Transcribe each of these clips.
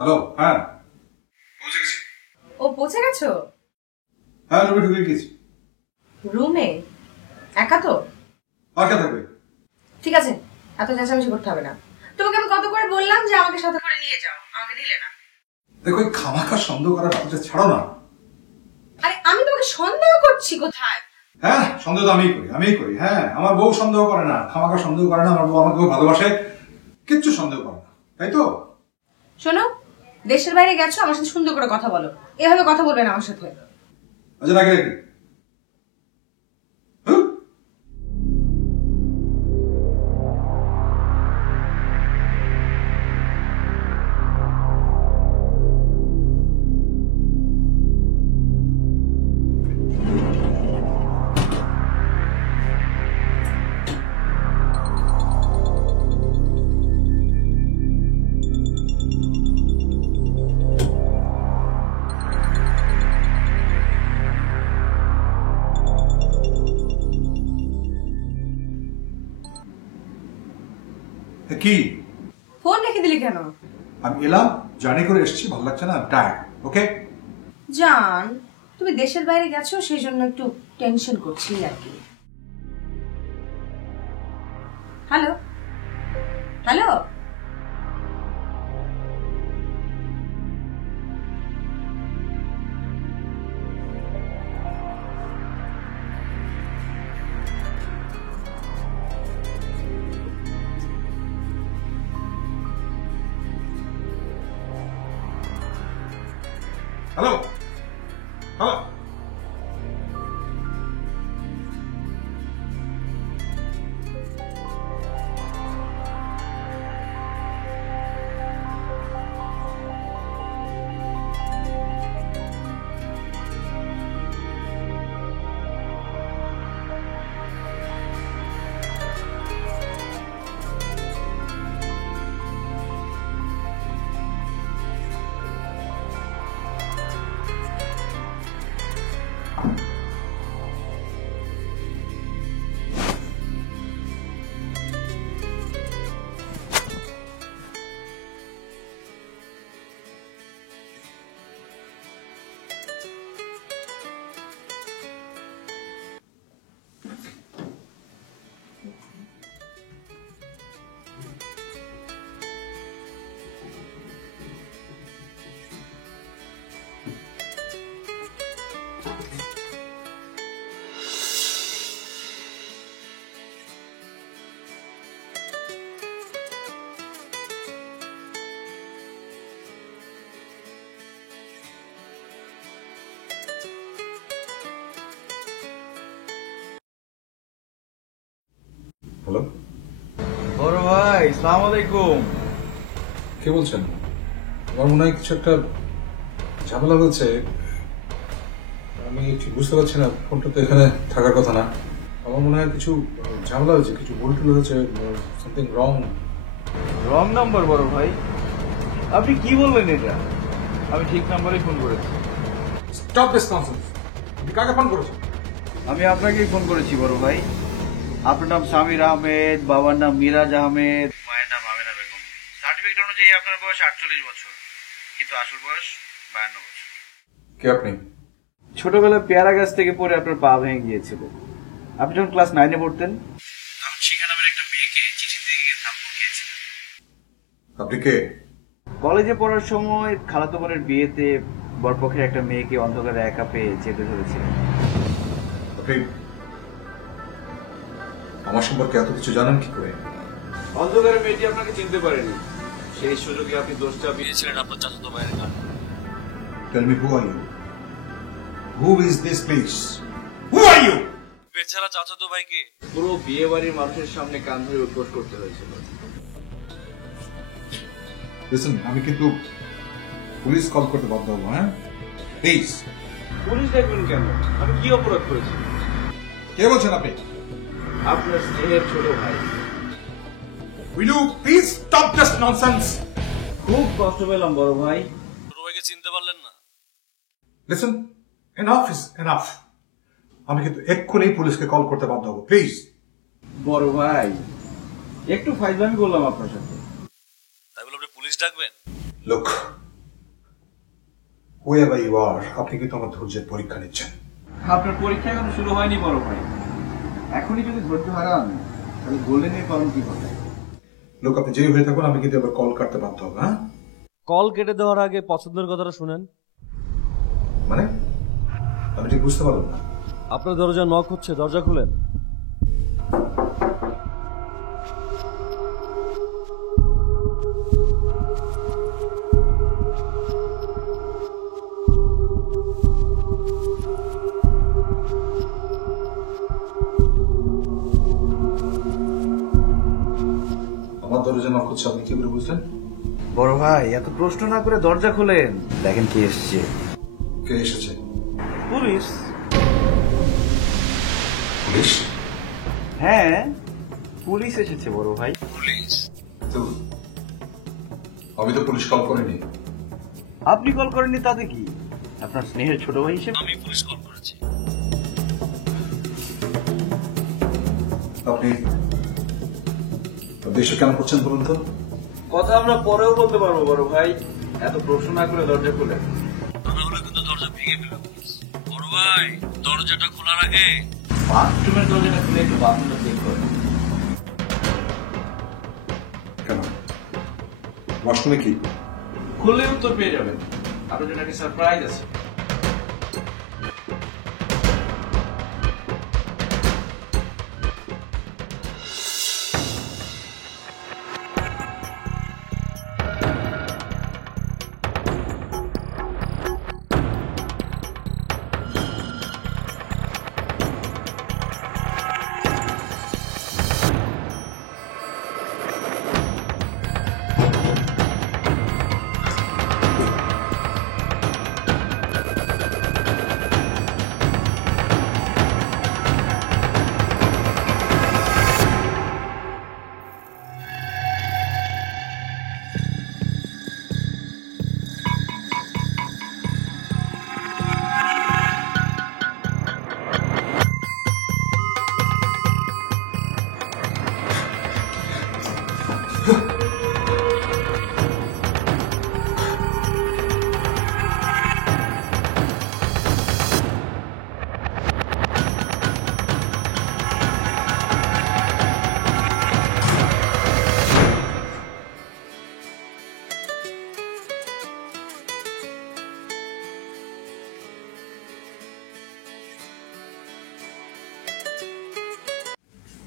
Hello, হ্যাঁ পৌঁছে গেছি। ও পৌঁছে গেছো? হ্যাঁ, রুমে ঢুকে গেছি। রুমে একা তো? আর কে থাকবে? ঠিক আছে, এত চেঁচামেচি করতে হবে না। তোমাকে আমি কত করে বললাম যে আমাকে সাথে করে নিয়ে যাও, আমাকে দিলে না। দেখো, এই খামাখা সন্দেহ করার ব্যাপারটা ছাড়ো না। আরে আমি তোমাকে সন্দেহ করছি কোথায়? হ্যাঁ, সন্দেহ তো আমিই করি। হ্যাঁ, আমার বউ সন্দেহ করে না, খামাখা সন্দেহ করে না। আমার বউ আমাকে খুব ভালোবাসে, কিচ্ছু সন্দেহ করে না, তাই তো? শোনো, দেশের বাইরে গেছো, আমার সাথে সুন্দর করে কথা বলো। এভাবে কথা বলবে না আমার সাথে। আচ্ছা, রাখি রাখি। কি ফোন রেখে দিলি কেন? আমি এলাম, জার্নি করে এসেছি, ভালো লাগছে না, টায়ার্ড। ওকে জান, তুমি দেশের বাইরে গেছো, সেই জন্য একটু টেনশন করছি আর কি। Hello hello, hello hello. Hello, বড় ভাই, আসসালামু আলাইকুম। কে বলছেন? আমার মনে হয় কিছু একটা ঝামেলা হয়েছে, আমি ঠিক বুঝতে পারছি না। ফোনটা তো এখানে থাকার কথা না। আমার মনে হয় কিছু ঝামেলা হয়েছে, কিছু ভুল হয়েছে, সামথিং রং। রং নাম্বার বড় ভাই, আপনি কি বললেন এটা? আমি ঠিক নাম্বারেই ফোন করেছি। Stop this nonsense. আপনি কাকে ফোন করেছেন? আমি আপনাকেই ফোন করেছি বড় ভাই। আপনার নাম সামির আহমেদ, বাবার নাম মিরাজ আহমেদ, মায়ের নাম আমেনা বেগম। সার্টিফিকেট অনুযায়ী আপনার বয়স 48 বছর, কিন্তু আসল বয়স 52 বছর। কে আপনি? ছোটবেলায় পেয়ারা গাছ থেকে পড়ে আপনার পা ভেঙে গিয়েছিল। আপনি যখন ক্লাস 9-এ পড়তেন, তখন শিখা নামের একটা মেয়েকে চিঠি দিয়ে গিয়ে থাপ্পড় খেয়েছিলেন। আপনি কে? কলেজে পড়ার সময় খালাতো বোনের বিয়েতে বরপক্ষের একটা মেয়েকে অন্ধকারে একা পেয়ে চেপে ধরেছিলেন। আপনি আমার সম্পর্কে এত কিছু জানেন কি করে? অন্ধকারে মেয়েটি আপনাকে চিনতে পারেনি, সেই সুযোগে আপনি দোষ চাপিয়েছিলেন আপনার চাচাতো ভাইয়ের কাছে। Tell me, who are you? Who is this place? Who are you? বেচারা চাচাতো ভাইকে পুরো বিয়ে বাড়ির মানুষের সামনে কান ধরে উদ্ঘোষ করতে হয়েছিল। Listen, আমি কিন্তু পুলিশ কল করতে বাধ্য হবো, হ্যাঁ? প্লিজ। পুলিশ দেখবেন কেন? আমি কি অপরাধ করেছি? কে বলছেন আপনি? আপনার স্নেহের ছোট ভাই। Will you please stop this nonsense? খুব কষ্ট পেলাম বড় ভাই। ছোট ভাইকে চিনতে পারলেন না? Listen, enough is enough. আমি কিন্তু এক্ষুনি পুলিশকে কল করতে বাধ্য হবো, প্লিজ। বড় ভাই, একটু ফাইজলামি করলাম আপনার সাথে। তাই বলে আপনি পুলিশ ডাকবেন? Look, whoever you are, আপনি কিন্তু আমার ধৈর্যের পরীক্ষা নিচ্ছেন। আপনার পরীক্ষা এখনো শুরু হয়নি বড় ভাই। এখনই যদি ধৈর্য হারান তাহলে গোল্ডেনের পালন কি হবে? লোক আপনি যেই হয়ে থাকুন, আমি কিন্তু এবার কল কাটতে বাধ্য হবো। হ্যাঁ, কল কেটে দেওয়ার আগে পছন্দের কথাটা শুনেন। মানে আমি ঠিক বুঝতে পারলাম না। আপনার দরজা নক হচ্ছে, দরজা খুলেন। আমার দরজা নক হচ্ছে, আপনি কি করে বুঝলেন? বড় ভাই এত প্রশ্ন না করে দরজা খোলেন, দেখেন কি এসছে। কে এসেছে? পুলিশ। পুলিশ? হ্যাঁ, পুলিশ এসেছে বড় ভাই। পুলিশ? তো আমি তো পুলিশ কল করিনি। আপনি কল করেননি তাতে কি? আপনার স্নেহের ছোট ভাই হিসেবে আমি পুলিশ কল করেছি। আপনি দেশে কেন করছেন বলুন তো? কথা আমরা পরেও বলতে পারবো বড় ভাই, এত প্রশ্ন না করে দরজা খুলে। তা না হলে কিন্তু দরজা ভেঙে ফেলবে পুলিশ। বড় ভাই, দরজাটা খোলার আগে বাথরুমের দরজাটা খুলে একটু বাথরুমটা চেক করে। কেন? ওয়াশরুমে কি? খুললে উত্তর পেয়ে যাবেন। আপনার জন্য একটা সারপ্রাইজ আছে।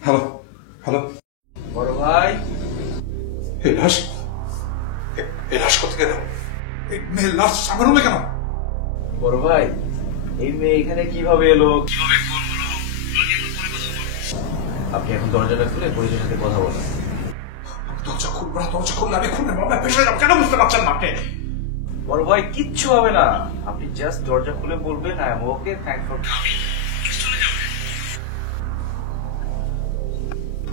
Hello, hello. বড় ভাই, এই লাশ, এই লাশ কোথায় গেল? এই মেয়ের লাশ আমার রুমে কেন? বড় ভাই, এই মেয়ে এখানে কিভাবে এলো? আপনি এখন দরজাটা খুলে পুলিশের সাথে কথা বলেন। দরজা খুলবো না, দরজা খুললে আমি খুলে মামলায় ফেসে যাবো। কেন বুঝতে পারছেন না আপনি? বড় ভাই কিচ্ছু হবে না, আপনি জাস্ট দরজা খুলে বলবেন I am okay, thanks for coming.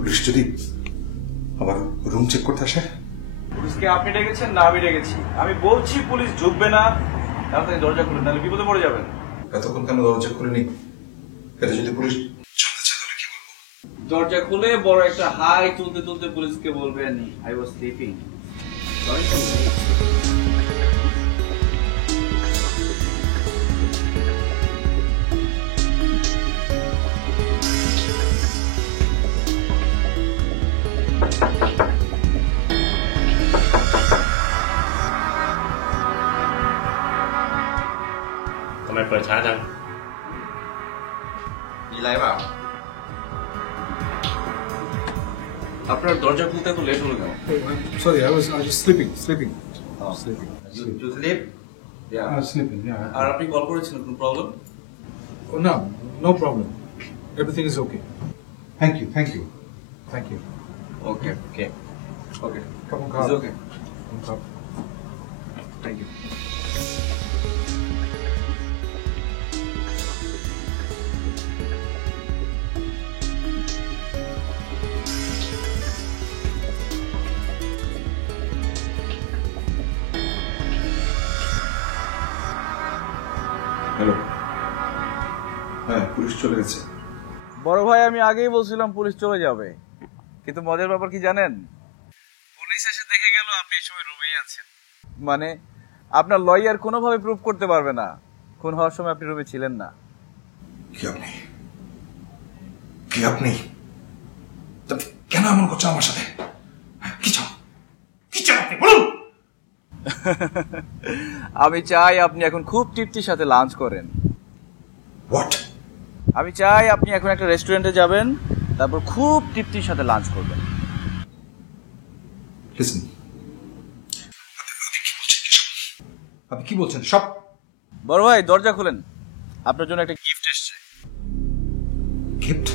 Police যদি আমার রুম চেক করতে আসে? পুলিশকে আপনি ডেকেছেন না আমি ডেকেছি? আমি বলছি পুলিশ ঢুকবে না, তাড়াতাড়ি দরজা খুলে, নাহলে বিপদে পড়ে যাবেন। এতক্ষণ কেন দরজা খুলিনি? এটা যদি পুলিশ জানতে চায় তাহলে কি বলবো? দরজা খুলে বড় একটা হাই তুলতে তুলতে পুলিশকে বলবেন আই ওয়াজ স্লিপিং।ทำไมเปิดช้าจัง มีอะไรเปล่า? আপনার দরজা খুলতে এত লেট হলো কেন? Sorry, I was sleeping. sleep? Yeah. I was sleeping, yeah. আর আপনি কল করেছিলেন, কোনো problem? Oh, no, no problem. Everything is okay. Thank you, thank you. Thank you. Okay okay okay, Come on, it's Carl. Okay, Come, Carl. Thank you. Hello. হ্যাঁ, police চলে গেছে। বড় ভাই, আমি আগেই বলছিলাম পুলিশ চলে যাবে, কিন্তু মজার ব্যাপার কি জানেন? পুলিশ এসে দেখে গেল আপনি এই সময় রুমেই আছেন। মানে আপনার লয়ার কোনোভাবে প্রুভ করতে পারবে না খুন হওয়ার সময় আপনি রুমে ছিলেন না। কি আপনি কি আপনি কেন এমন করছেন আমার সাথে? কি চান কি চান আপনি বলুন? আমি চাই আপনি এখন খুব তৃপ্তির সাথে লাঞ্চ করেন। হোয়াট? আমি চাই আপনি এখন একটা রেস্টুরেন্টে যাবেন, তারপর খুব তৃপ্তির সাথে লাঞ্চ করবেন। লিসেন, আপনি কি বলছেন সব? বড় ভাই দরজা খুলেন, আপনার জন্য একটা গিফট এসেছে। গিফট?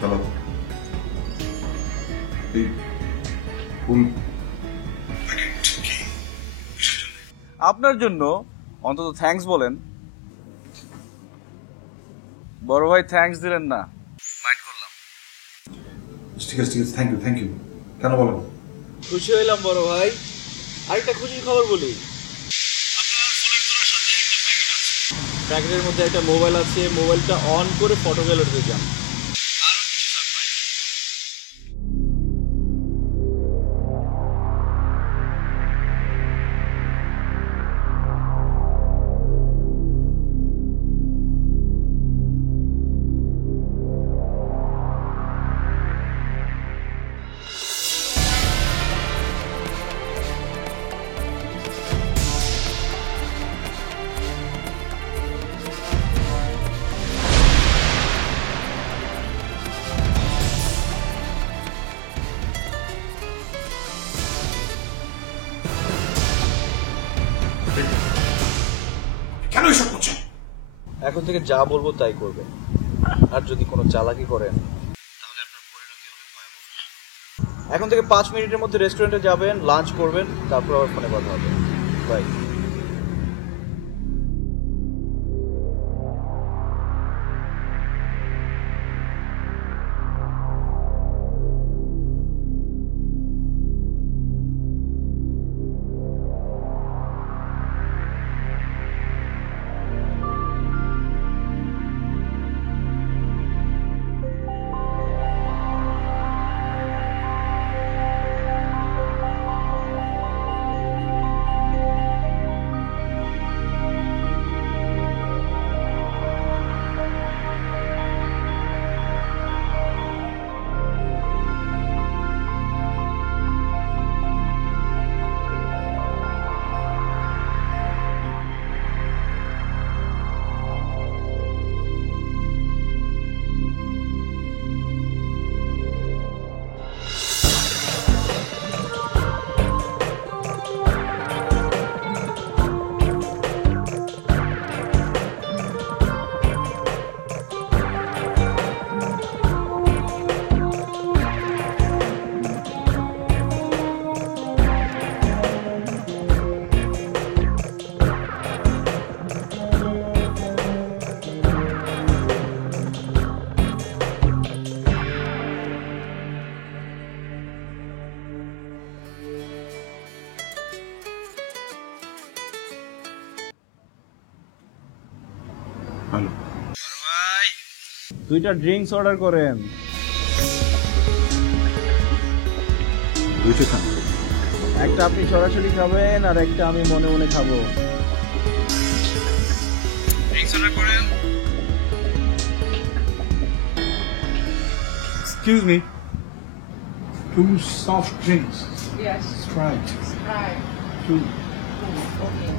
হ্যালো, এই ফুল আপনার জন্য অন্তত থ্যাঙ্কস বলেন। বড় ভাই থ্যাঙ্কস দিলেন না, মাইন্ড করলাম। ঠিক আছে ঠিক আছে, থ্যাংক ইউ। কেন বলেন? খুশি হইলাম বড় ভাই। আরেকটা খুশির খবর বলি, আপনার ফুলের তোড়ার সাথে একটা প্যাকেট আছে। প্যাকেটের মধ্যে একটা মোবাইল আছে, মোবাইলটা অন করে ফটো গ্যালারিতে যান। আরো কিছু সারপ্রাইজ করতে হবে। কেন এসব করছেন? এখন থেকে যা বলবো তাই করবেন, আর যদি কোনো চালাকি করেন তাহলে আপনার পরিণতি হবে ভয়াবহ। এখন থেকে 5 মিনিটের মধ্যে রেস্টুরেন্টে যাবেন, লাঞ্চ করবেন, তারপর আবার ফোনে কথা হবে। বাই। হ্যালো, ভাই 2টা ড্রিঙ্কস অর্ডার করেন। দুইটা খান। একটা আপনি সরাসরি খাবেন, আর একটা আমি মনে মনে খাবো। ড্রিঙ্কস অর্ডার করেন। Excuse me. 2 soft drinks. Yes. Sprite. Right. 2. Okay.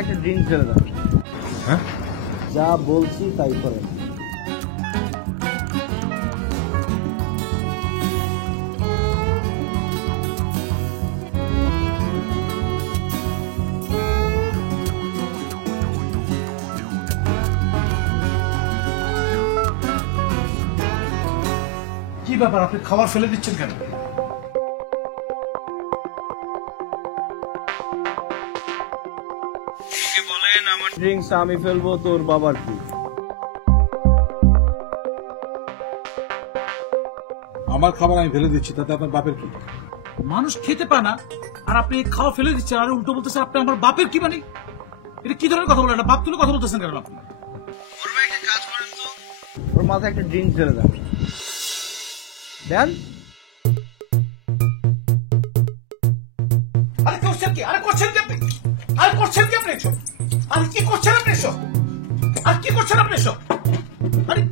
একটা ড্রিঙ্ক ফেলে দাও। হ্যাঁ, যা বলছি তাই করেন। কি ব্যাপার, আপনি খাবার ফেলে দিচ্ছেন কেন? বলেন আমার ড্রিঙ্কস আমি ফেলবো, তোর বাবার কি? আমার খাবার আমি ফেলে দিচ্ছি, তাতে আপনার বাপের কি? মানুষ খেতে পায় না আর আপনি খাওয়া ফেলে দিচ্ছেন, আর উল্টো বলতেছেন আপনি আমার বাপের কি? মানে এটা কি ধরনের কথা বলেন? বাপ তুলে কথা বলতেছেন কেন আপনি? বড় ভাই একটা কাজ করেন তো। ওর মাথায় একটা ড্রিঙ্ক ফেলে দাও। দেন। আরে করছেন কি? আরে করছেন কি আপনি? আরে করছেন কি আপনি এসব? আরে কি করছেন আপনি এসব? আর কি করছেন আপনি এসব? আরে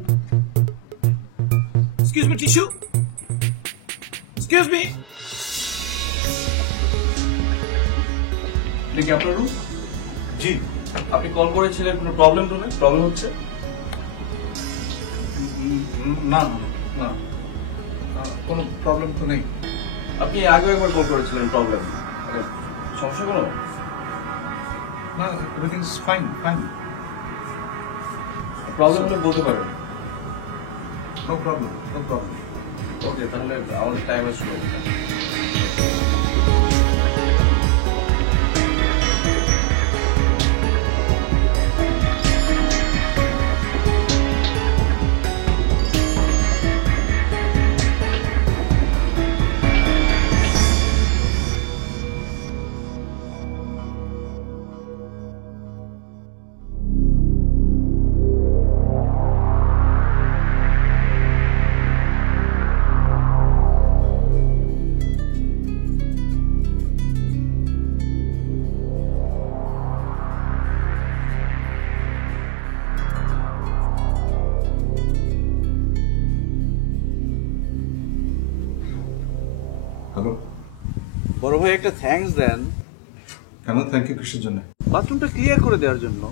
excuse me, tissue. Excuse me. এটা কি আপনার রুম? জি আপনি কল করেছিলেন, কোনো প্রবলেম রুমে? প্রবলেম হচ্ছে? না না না, কোনো প্রবলেম তো নেই। আপনি আগে একবার কল করেছিলেন, প্রবলেম সমস্যা কোনো? না, everything is fine fine. Problem হলে বলতে পারেন। No problem no problem. Okay, তাহলে আমাদের টাইম আছে। হ্যালো, বড় ভাই একটা থ্যাঙ্কস দেন। কেন থ্যাংক ইউ কিসের জন্য? বাথরুমটা ক্লিয়ার করে দেওয়ার জন্য।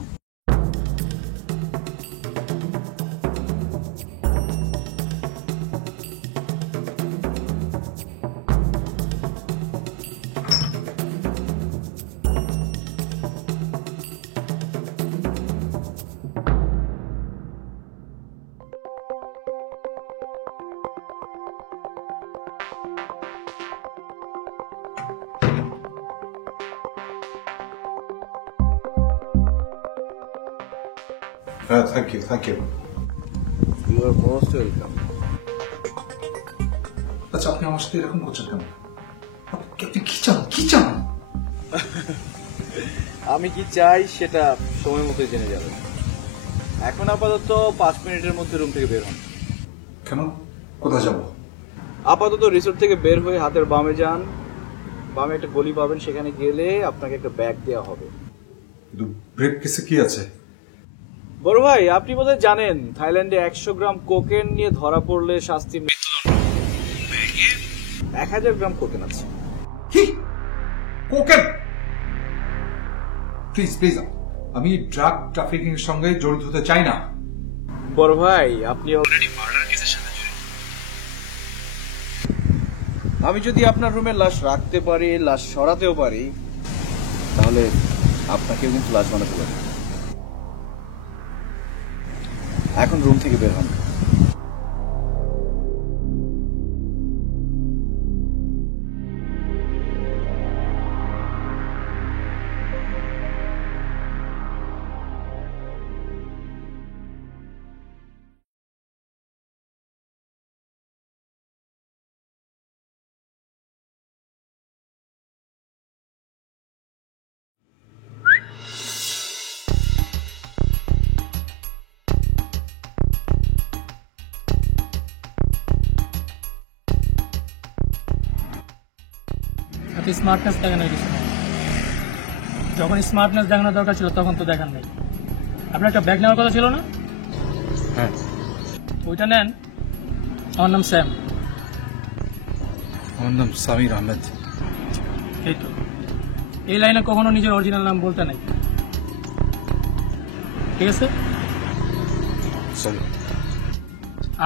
হ্যাঁ, thank you thank you. You are most welcome. আচ্ছা, আপনি আমার সাথে এরকম করছেন কেন? আপনি কি চান, কি চান? আমি কি চাই সেটা সময় মতো জেনে যাবেন। এখন আপাতত 5 মিনিটের মধ্যে রুম থেকে বের হন। কেন, কোথায় যাব? আপাতত রিসোর্ট থেকে বের হয়ে হাতের বামে যান। বামে একটা গলি পাবেন, সেখানে গেলে আপনাকে একটা ব্যাগ দেওয়া হবে। কিন্তু ব্রেক কেসে কি আছে? বড় ভাই, আপনি বোধহয় জানেন থাইল্যান্ডে 100 গ্রাম কোকেন নিয়ে ধরা পড়লে শাস্তি মৃত্যুদণ্ড। 1000 গ্রাম কোকেন আছে। কি কোকেন? প্লিজ প্লিজ, আমি ড্রাগ ট্রাফিকিং এর সঙ্গে জড়িত হতে চাই না। বড় ভাই, আপনি অলরেডি মার্ডার কেসের সাথে জড়িত। আমি যদি আপনার রুমে লাশ রাখতে পারি, লাশ সরাতেও পারি, তাহলে আপনাকেও কিন্তু লাশ বানাতে পারি। এখন রুম থেকে বের হন। আপনি স্মার্টনেস দেখানোর কিছু নেই। যখন স্মার্টনেস দেখানোর দরকার ছিল তখন তো দেখান নাই। আপনার একটা ব্যাগ নেওয়ার কথা ছিল না? হ্যাঁ, ওইটা নেন। আমার নাম স্যাম। আমার নাম সামির আহমেদ। এই তো, এই লাইনে কখনো নিজের অরিজিনাল নাম বলতে নাই। ঠিক আছে? সরি।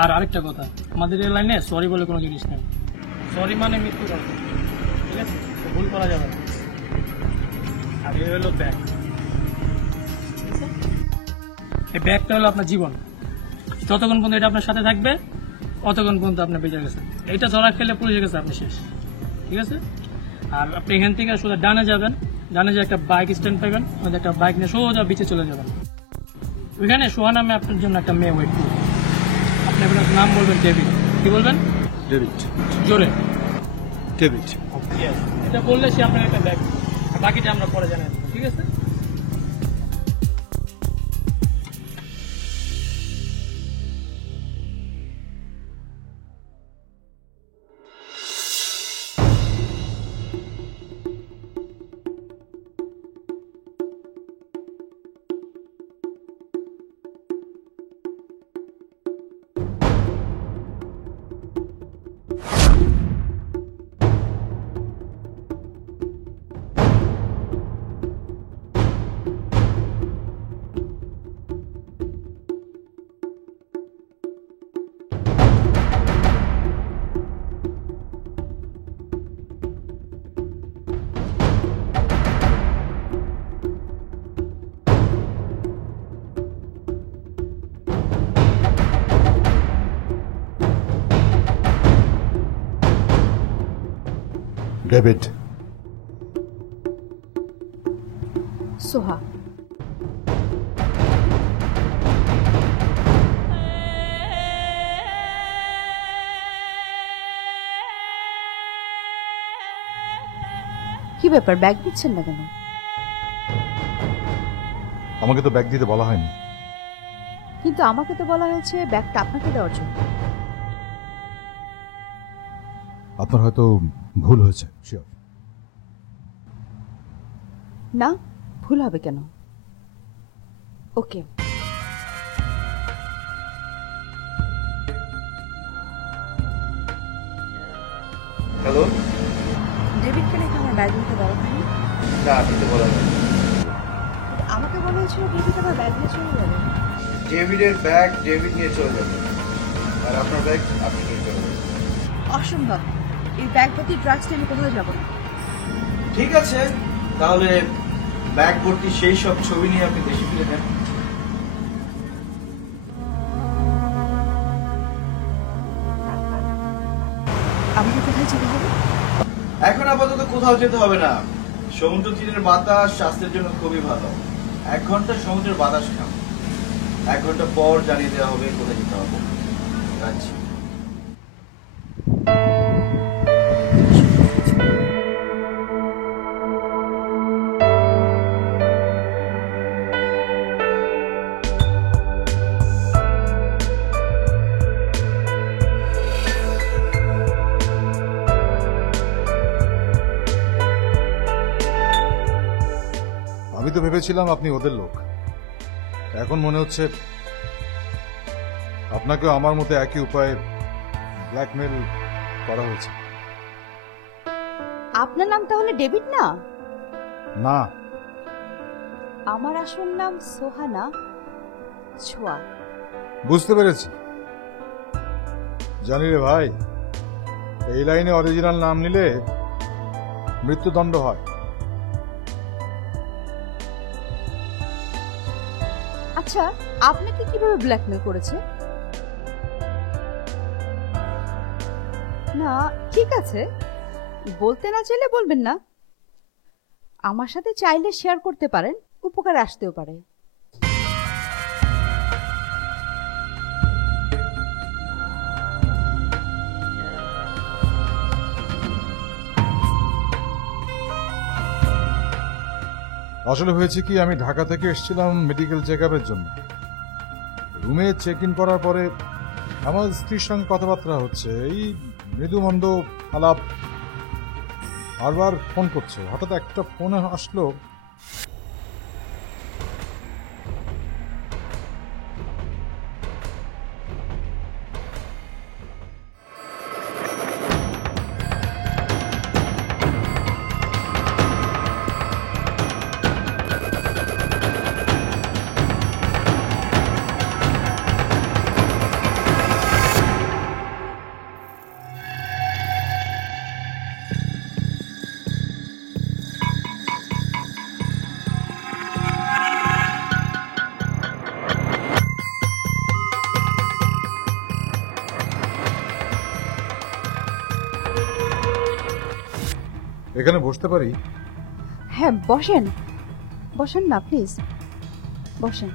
আর আরেকটা কথা, আমাদের এই লাইনে সরি বলে কোনো জিনিস নেই। সরি মানে মৃত্যু করা, ঠিক আছে? তো ভুল করা যাবে না। আর এই হলো ব্যাগ, এই ব্যাগটা হলো আপনার জীবন। যতক্ষণ পর্যন্ত এটা আপনার সাথে থাকবে ততক্ষণ পর্যন্ত আপনি বেঁচে গেছেন। এইটা ধরা খেলে পুলিশের কাছে আপনি শেষ, ঠিক আছে? আর আপনি এখান থেকে সোজা ডানে যাবেন, ডানে যে একটা বাইক স্ট্যান্ড পাবেন, ওখানে একটা বাইক নিয়ে সোজা বিচে চলে যাবেন। ওইখানে সোহা নামে আপনার জন্য একটা মেয়ে ওয়েট করবে। আপনি আপনার নাম বলবেন ডেভিড। কি বলবেন? ডেভিড। জোরে। ডেভিড। Yes. এটা বললে সে আপনার একটা ব্যাগ, আর বাকিটা আমরা পরে জানাই দেবো, ঠিক আছে? ডেভিড। সোহা। কি ব্যাপার, ব্যাগ দিচ্ছেন না কেন? আমাকে তো ব্যাগ দিতে বলা হয়নি। কিন্তু আমাকে তো বলা হয়েছে ব্যাগটা আপনাকে দেওয়ার জন্য। আপনার হয়তো ভুল হয়েছে। শিওর। না, ভুল হবে কেন? ওকে। হ্যালো। ডেভিডকে রেখে আমার ব্যাগ নিতে বলা হয়নি? না, দিতে বলা হয়নি। আমাকে বলা হয়েছিল ডেভিড আমার ব্যাগ নিয়ে চলে যাবে। ডেভিডের ব্যাগ ডেভিড নিয়ে চলে যাবে, আর আপনার ব্যাগ আপনি নিয়ে চলে যাবেন। অসম্ভব, এই ব্যাগ ভর্তি ড্রাগস নিয়ে আমি কোথাও যাবো না। ঠিক আছে, তাহলে ব্যাগ ভর্তি সেই সব ছবি নিয়ে আপনি দেশে ফিরে যান। আমাকে কোথায় যেতে হবে? এখন আপাতত কোথাও যেতে হবে না। সমুদ্র তীরের বাতাস স্বাস্থ্যের জন্য খুবই ভালো। 1 ঘন্টা সমুদ্রের বাতাস খান, 1 ঘন্টা পর জানিয়ে দেওয়া হবে কোথায় যেতে হবে। রাখছি। আমি তো ভেবেছিলাম আপনি ওদের লোক। এখন মনে হচ্ছে আপনাকেও আমার মতো একই উপায়ে ব্ল্যাকমেল করা হয়েছে। আপনার নাম তাহলে ডেভিড না? না, আমার আসল নাম সোহানা ছোয়া। বুঝতে পেরেছি। জানি রে ভাই, এই লাইনে অরিজিনাল নাম নিলে মৃত্যুদণ্ড হয়। আচ্ছা, আপনাকে কিভাবে ব্ল্যাকমেল করেছে? না, ঠিক আছে, বলতে না চাইলে বলবেন না। আমার সাথে চাইলে শেয়ার করতে পারেন, উপকারে আসতেও পারে। আসলে হয়েছে কি, আমি ঢাকা থেকে এসেছিলাম মেডিকেল চেক আপের জন্য। রুমে চেক ইন করার পরে আমার স্ত্রীর সঙ্গে কথাবার্তা হচ্ছে, এই মৃদুমন্দ আলাপ। বারবার ফোন করছে। হঠাৎ একটা ফোন আসলো, এখানে বসতে পারি? হ্যাঁ বসেন, বসেন না প্লিজ, বসেন।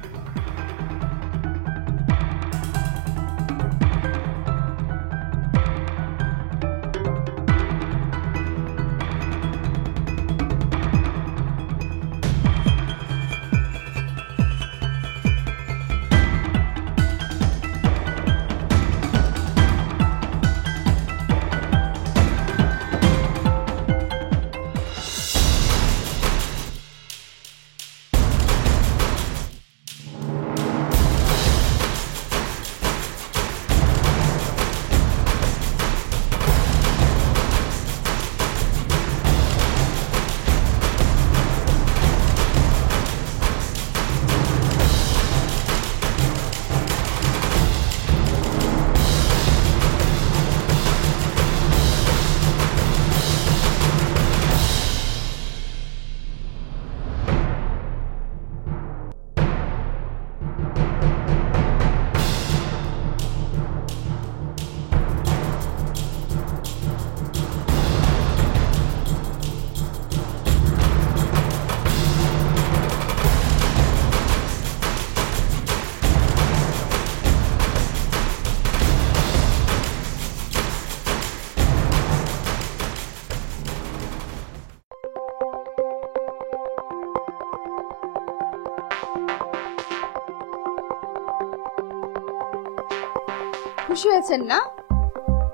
খুশি হয়েছেন না?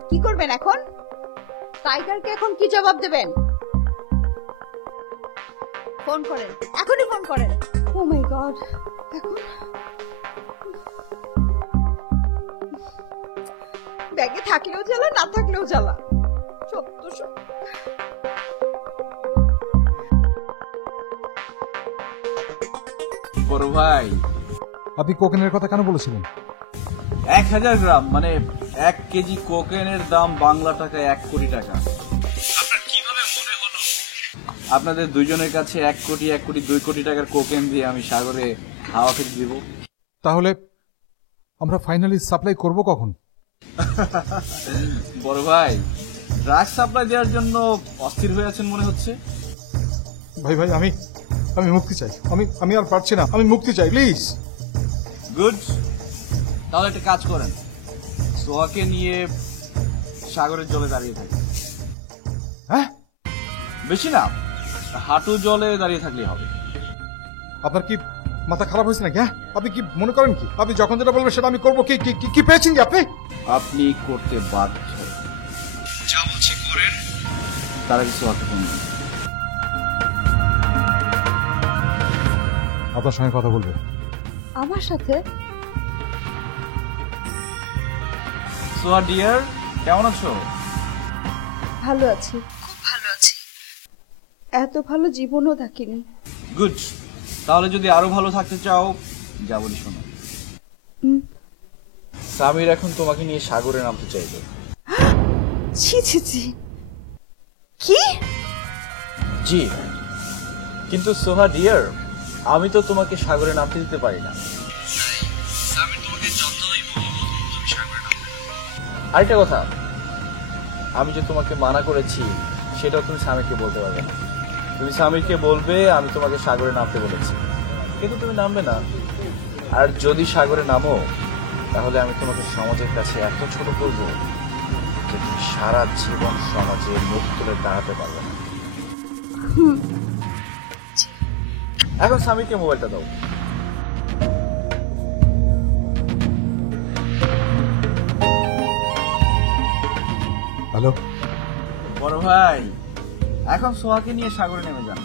কি করবেন এখন? টাইগারকে এখন কি জবাব দেবেন? ফোন করেন, এখনই ফোন করেন। ও মাই গড, এখন ব্যাগে থাকলেও জ্বালা, না থাকলেও জ্বালা। সত্যি বড় ভাই, আপনি কোকেনের কথা কেন বলেছিলেন? 1000 গ্রাম মানে 1 কেজি কোকেনের দাম বাংলা টাকায় 1 কোটি টাকা। আপনাদের দুইজনের কাছে 1 কোটি 2 কোটি টাকার কোকেন দিয়ে আমি সাগরে হাওয়া খেতে দিব। তাহলে আমরা ফাইনালি সাপ্লাই করব কখন? বড় ভাই, ড্রাগ সাপ্লাই দেওয়ার জন্য অস্থির হয়ে আছেন মনে হচ্ছে। ভাই ভাই, আমি মুক্তি চাই। আমি আর পারছি না, আমি মুক্তি চাই, প্লিজ। গুড, তাহলে একটা কাজ করেন, সোহাকে নিয়ে সাগরের জলে দাঁড়িয়ে থাকেন। হ্যাঁ, বেশি না, হাঁটু জলে দাঁড়িয়ে থাকলেই হবে। আপনার কি মাথা খারাপ হয়েছে নাকি? হ্যাঁ, আপনি কি মনে করেন কি আপনি যখন যেটা বলবেন সেটা আমি করবো? কি কি কি পেয়েছেন কি আপনি? আপনি করতে বাধ্য। যা বলছি করেন, তার আগে সোহাকে ফোন করুন। আপনার সঙ্গে কথা বলবে। আমার সাথে? সোহা ডিয়ার, কেমন আছো? ভালো আছি, খুব ভালো আছি। এত ভালো জীবনও থাকিনি। গুড, তাহলে যদি আরো ভালো থাকতে চাও যা বলি শোনো। সামির এখন তোমাকে নিয়ে সাগরে নামতে চাইবে। ছি ছি ছি, কি? জি, কিন্তু সোহা ডিয়ার, আমি তো তোমাকে সাগরে নামতে দিতে পারি না। আরেকটা কথা, আমি যে তোমাকে মানা করেছি সেটাও তুমি স্বামীকে বলতে পারবে না। তুমি স্বামীকে বলবে আমি তোমাকে সাগরে নামতে বলেছি, কিন্তু তুমি নামবে না। আর যদি সাগরে নামো তাহলে আমি তোমাকে সমাজের কাছে এত ছোট করব যে তুমি সারা জীবন সমাজে মুখ তুলে দাঁড়াতে পারবে না। এখন স্বামীকে মোবাইলটা দাও। হ্যালো বড় ভাই, এখন সোহাকে নিয়ে সাগরে নেমে যান।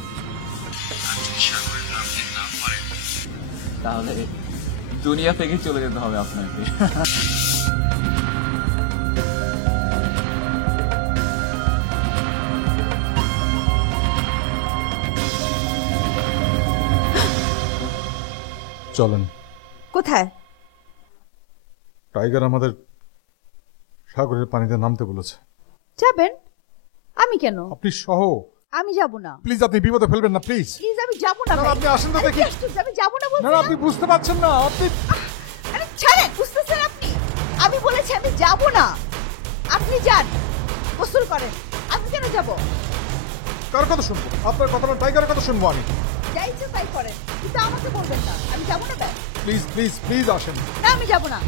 তাহলে দুনিয়া থেকে চলে যেতে হবে আপনাকে। চলেন। কোথায়? টাইগার আমাদের সাগরের পানিতে নামতে বলেছে। যাবেন? আমি কেন? আপনি সহ। আমি যাব না। প্লিজ, আপনি বিপদে ফেলবেন না, প্লিজ। প্লিজ, আমি যাব না। না, ভাই। আপনি আসেন তো আরে দেখি। কি আশ্চর্য, আমি যাব না বলছি। না না, আপনি বুঝতে পারছেন না। আপনি আরে ছাড়েন, বুঝতেছেন আপনি? আমি বলেছি আমি যাব না। আপনি যান, গোসল করেন। আমি কেন যাব? কার কথা শুনবো? আপনার কথা না, টাইগারের কথা শুনবো আমি। যাই ইচ্ছে তাই করেন, কিন্তু আমাকে বলবেন না। আমি যাবো না ব্যাস। প্লিজ প্লিজ প্লিজ আসেন। না, আমি যাবো না।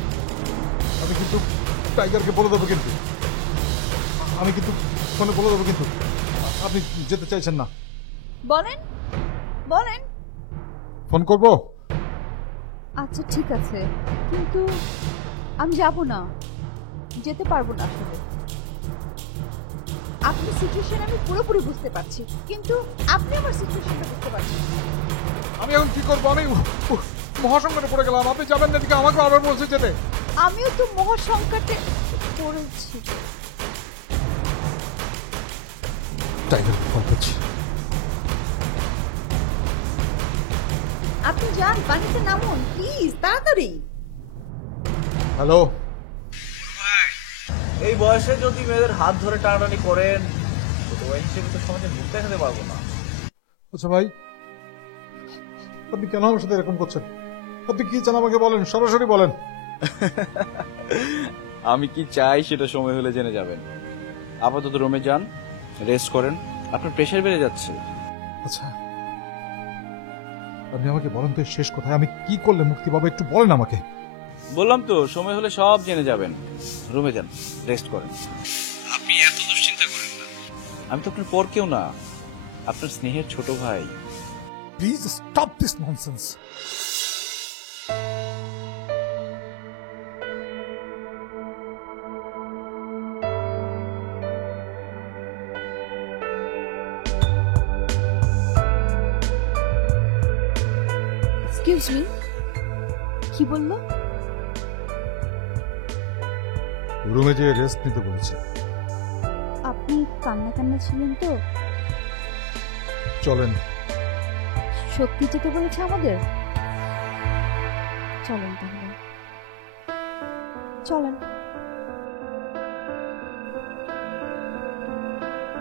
আমি কিন্তু টাইগারকে বলে দেবো, কিন্তু আমি কিন্তু ফোনে বলে দেবো, কিন্তু আপনি যেতে চাইছেন না। বলেন বলেন। ফোন করবো? আচ্ছা ঠিক আছে, কিন্তু আমি যাব না, যেতে পারবো না আসলে। আপনার সিচুয়েশন আমি পুরোপুরি বুঝতে পারছি, কিন্তু আপনি আমার সিচুয়েশনটা বুঝতে পারছেন না। আমি এখন কি করবো? আমি মহাসংকটে পড়ে গেলাম। আপনি যাবেন না দিকে আমাকে আবার বলছে যেতে। আমিও তো মহাসংকটে পড়েছি। টাইগার ফোন করছি। আপনি যান, পানিতে নামুন প্লিজ, তাড়াতাড়ি। হ্যালো। এই বয়সে যদি মেয়েদের হাত ধরে টানাটানি করেন তো ওই হিসেবে তো সমাজে মুখ দেখাতে পারবো না। আচ্ছা ভাই, আপনি কেন আমার সাথে এরকম করছেন? আপনি কি চান আমাকে বলেন, সরাসরি বলেন। আমি কি চাই সেটা সময় হলে জেনে যাবেন। আপাতত রুমে যান, রেস্ট করেন, আপনার প্রেশার বেড়ে যাচ্ছে। আচ্ছা, আপনি আমাকে বলেন তো শেষ কোথায়, আমি কি করলে মুক্তি পাবো একটু বলেন আমাকে। বললাম তো সময় হলে সব জেনে যাবেন। রুমে যান, রেস্ট করেন। আপনি এত দুশ্চিন্তা করেন না। আমি তো আপনার পর কেউ না, আপনার স্নেহের ছোট ভাই। Please stop this nonsense. Excuse me, কি বললো? রুমে যে রেস্ট নিতে বলেছে। আপনি কান্না কান্না ছিলেন তো? চলেন। সত্যি যেতে বলেছে আমাদের? চলেন তাহলে, চলেন।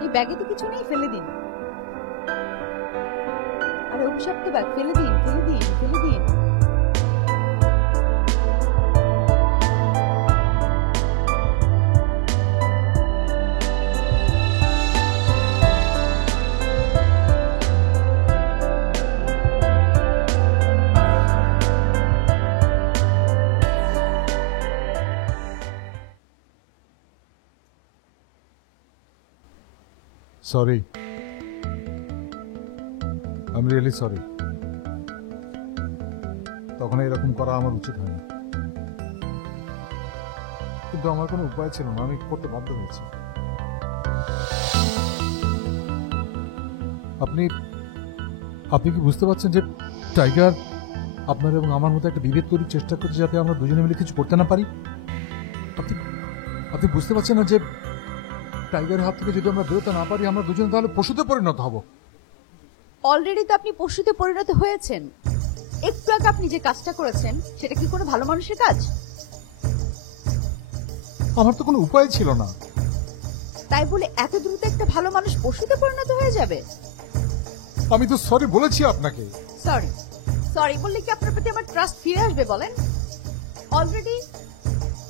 এই ব্যাগে তো কিছু নেই, ফেলে দিন। আরে অভিশপ্ত ব্যাগ, ফেলে দিন ফেলে দিন ফেলে দিন। Sorry, I am really sorry. তখন এরকম করা আমার উচিত হয়নি, কিন্তু আমার কোনো উপায় ছিল না, আমি করতে বাধ্য হয়েছি। আপনি আপনি কি বুঝতে পারছেন যে টাইগার আপনার এবং আমার মধ্যে একটা বিভেদ করার চেষ্টা করছে, যাতে আমরা দুজনে মিলে কিছু করতে না পারি? আপনি আপনি বুঝতে পারছেন না যে টাইগারের হাত থেকে যদি আমরা বেরোতে না পারি, আমরা দুজনে তাহলে পশুতে পরিণত হব। অলরেডি তো আপনি পশুতে পরিণত হয়েছেন। একটু আগে আপনি যে কাজটা করেছেন সেটা কি কোনো ভালো মানুষের কাজ? আমার তো কোনো উপায় ছিল না। তাই বলে এত দ্রুত একটা ভালো মানুষ পশুতে পরিণত হয়ে যাবে? আমি তো সরি বলেছি আপনাকে। সরি সরি বললে কি আপনার প্রতি আমার ট্রাস্ট ফিরে আসবে বলেন? অলরেডি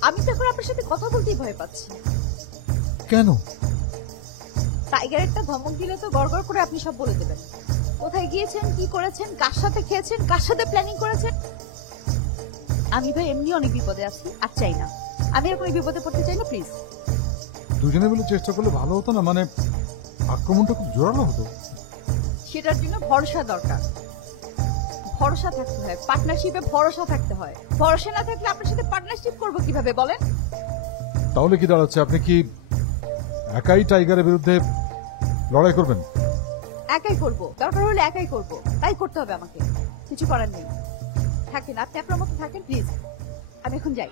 আমি তো এখন আপনার সাথে কথা বলতেই ভয় পাচ্ছি। কেন? টাইগার একটা ধমক দিলে তো গড়গড় করে আপনি সব বলে দেবেন। কোথায় গিয়েছেন, কি করেছেন, কার সাথে খেয়েছেন, কার সাথে প্ল্যানিং করেছেন। আমি ভাই এমনি অনেক বিপদে আছি, আর চাই না। আমি আর কোনো বিপদে পড়তে চাই না, প্লিজ। দুজনে মিলে চেষ্টা করলে ভালো হতো না? মানে আক্রমণটা খুব জোরালো হতো। সেটার জন্য ভরসা দরকার। ভরসা থাকতে হয়, পার্টনারশিপে ভরসা থাকতে হয়। ভরসা না থাকলে আপনার সাথে পার্টনারশিপ করবো কিভাবে বলেন? তাহলে কি দাঁড়াচ্ছে, আপনি কি একাই টাইগারের বিরুদ্ধে লড়াই করবেন? একাই করব, দরকার হলে একাই করব। তাই করতে হবে আমাকে, কিছু করার নেই। থাকেন, আপনি আপনার মতো থাকেন প্লিজ। আমি এখন যাই।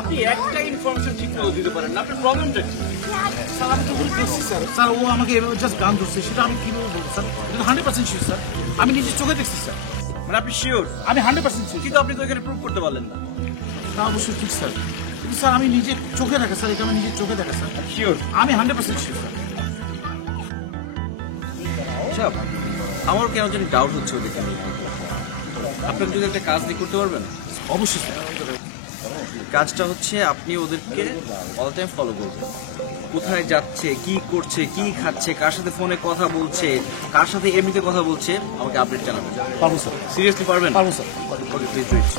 আপনি একটা ইনফরমেশন ঠিক মতো দিতে পারেন না, আপনার প্রবলেমটা কি? স্যার আমি তো ভুল করছি স্যার। স্যার ও আমাকে এভাবে জাস্ট গান ধরছে, সেটা আমি কিভাবে বলবো স্যার? 100% শিওর স্যার, আমি নিজের চোখে দেখছি স্যার। মানে আপনি শিওর? আমি 100% শিওর। কিন্তু আপনি তো এখানে প্রুভ করতে পারলেন না। তা অবশ্যই ঠিক স্যার, কিন্তু স্যার আমি নিজে চোখে দেখা স্যার, এটা আমি নিজের চোখে দেখা স্যার। শিওর? আমি 100% শিওর স্যার। আচ্ছা, আমার কেন জানি ডাউট হচ্ছে ওদিকে। আপনাকে যদি একটা কাজ দিয়ে করতে পারবেন? অবশ্যই স্যার। কাজটা হচ্ছে আপনি ওদেরকে অল টাইম ফলো করবেন। কোথায় যাচ্ছে, কি করছে, কি খাচ্ছে, কার সাথে ফোনে কথা বলছে, কার সাথে এমনিতে কথা বলছে, আমাকে আপডেট জানাবেন। পারবো স্যার, সিরিয়াসলি পারবেন? পারবো sir. Okay, please do it.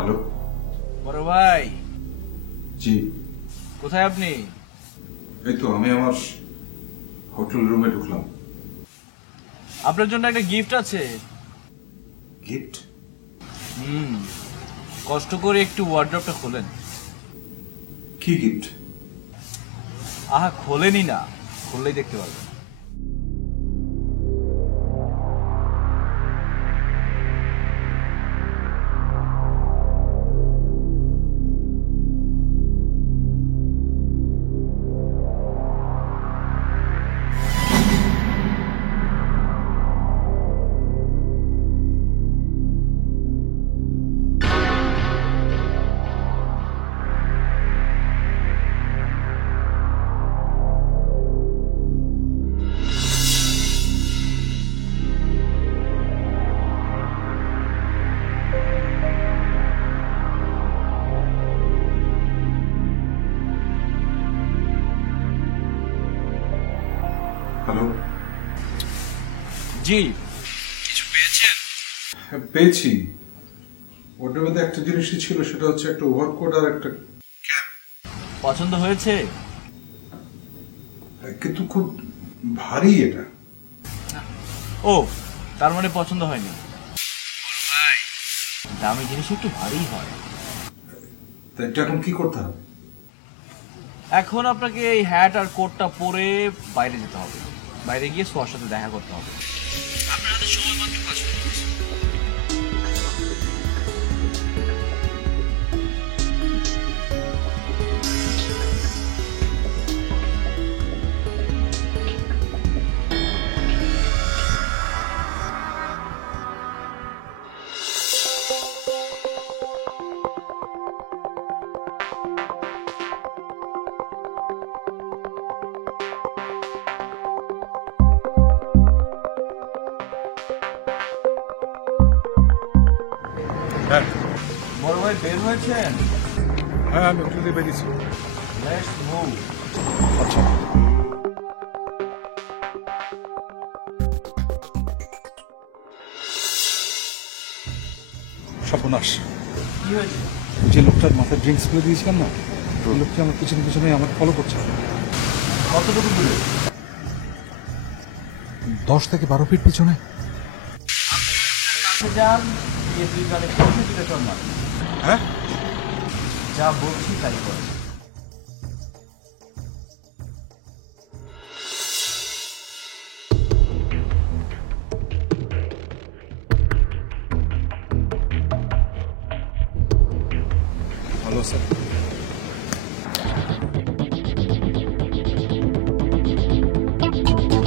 Hello. বড় ভাই, জি, কোথায় আপনি? এই তো আমি আমার হোটেল রুমে ঢুকলাম। আপনার জন্য একটা গিফট আছে। গিফট? কষ্ট করে একটু ওয়ার্ড্রপটা খোলেন। কি গিফট? আহা, খোলেনি না, খুললেই দেখতে পারবেন। হ্যালো। জি, কিছু পেয়েছেন? হ্যাঁ, পেয়েছি। ওটার মধ্যে একটা জিনিসই ছিল, সেটা হচ্ছে একটা ওভারকোট আর একটা ক্যাপ। পছন্দ হয়েছে? কিন্তু খুব ভারী এটা। ও, তার মানে পছন্দ হয়নি। বড় ভাই, দামি জিনিস একটু ভারী হয়। তা এটা এখন কি করতে হবে? এখন আপনাকে এই হ্যাট আর কোটটা পরে বাইরে যেতে হবে। বাইরে গিয়ে সোয়ার সাথে দেখা করতে হবে। আপনার হাতে সময় মাত্র 5 মিনিট। হ্যাঁ বড় ভাই, বের হয়েছেন? হ্যাঁ, আমি হোটেল থেকে বেরিয়েছি। Let's move. আচ্ছা। সর্বনাশ। কি হয়েছে? যে লোকটার মাথায় ড্রিঙ্কস করে দিয়েছিলাম না, ওই লোকটা আমার পিছনে পিছনে আমাকে ফলো করছে। কতটুকু দূরে? 10 থেকে 12 ফিট পিছনে। কাছে যান, গিয়ে দুই গানে পৌঁছে দিলে চল না। হ্যাঁ, যা বলছি তাই করে। ভালো স্যার। Thank you.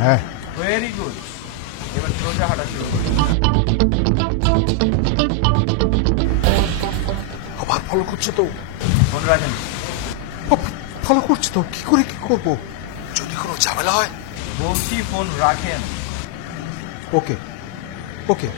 হ্যাঁ ভেরি গুড, এবার সোজা হাঁটা শুরু করি। আবার ফলো করছে তো, ফোন রাখেন। ফলো করছে তো, কি করে কি করবো? যদি কোনো ঝামেলা হয়। বলছি ফোন রাখেন। ওকে ওকে।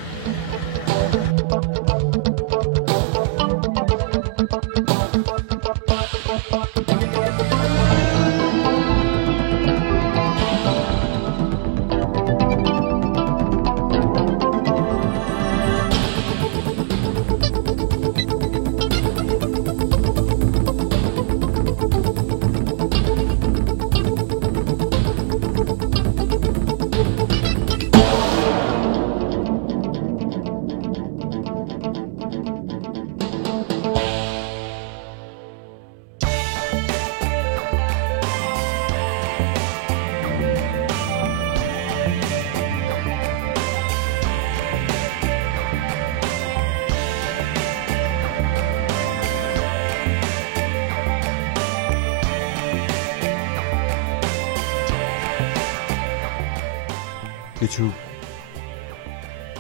কিছু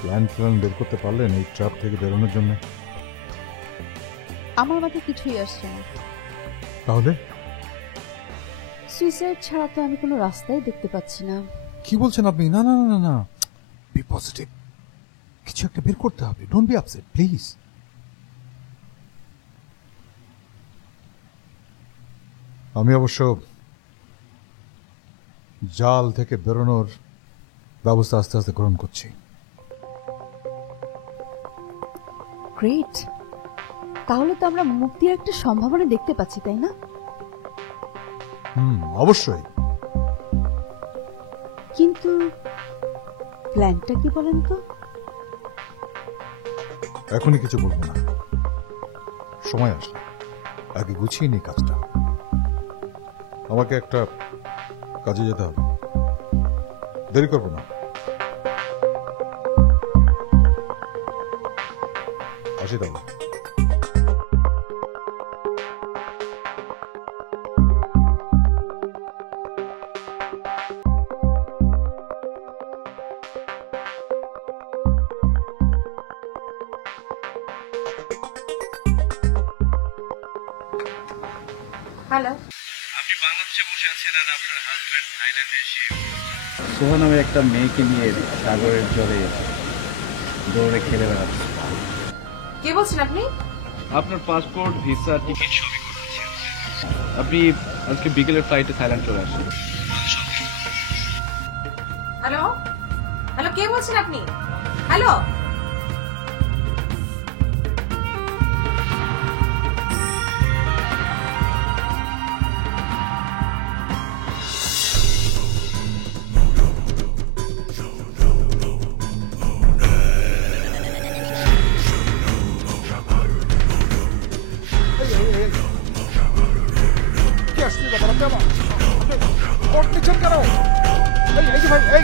প্ল্যান বের করতে পারলেন এই ট্রাপ থেকে বেরোনোর জন্য? আমার মাথায় কিছুই আসছে না। তাহলে সুইসাইড ছাড়া তো আমি কোনো রাস্তাই দেখতে পাচ্ছি না। কি বলছেন আপনি? না না না না, বি পজিটিভ, কিছু একটা বের করতে হবে। Don't be upset please. আমি অবশ্য জাল থেকে বেরোনোর ব্যবস্থা আস্তে আস্তে গ্রহণ করছি। গ্রেট, তাহলে তো আমরা মুক্তির একটা সম্ভাবনা দেখতে পাচ্ছি, তাই না? অবশ্যই। কিন্তু প্ল্যানটা কি বলেন তো? এখনই কিছু বলবো না, সময় আসলে আগে গুছিয়ে নি কাজটা। আমাকে একটা কাজে যেতে হবে, দেরি করবো না। আসি তাহলে। হ্যালো, আপনি বাংলাদেশে বসে আছেন আর আপনার হাজবেন্ড থাইল্যান্ডে এসে সোহা নামের একটা মেয়েকে নিয়ে সাগরের জলে দৌড়ে খেলে বেড়াচ্ছে। কে বলছেন আপনি? আপনার পাসপোর্ট, ভিসা, টিকিট সবই করা আছে। আপনি আজকে বিকেলের ফ্লাইটে থাইল্যান্ড চলে আসেন। হ্যালো হ্যালো, কে বলছেন আপনি? হ্যালো, কি আসছে ব্যাপার? আপনি আমার কোট নিচ্ছেন কেন? এই যে ভাই, এই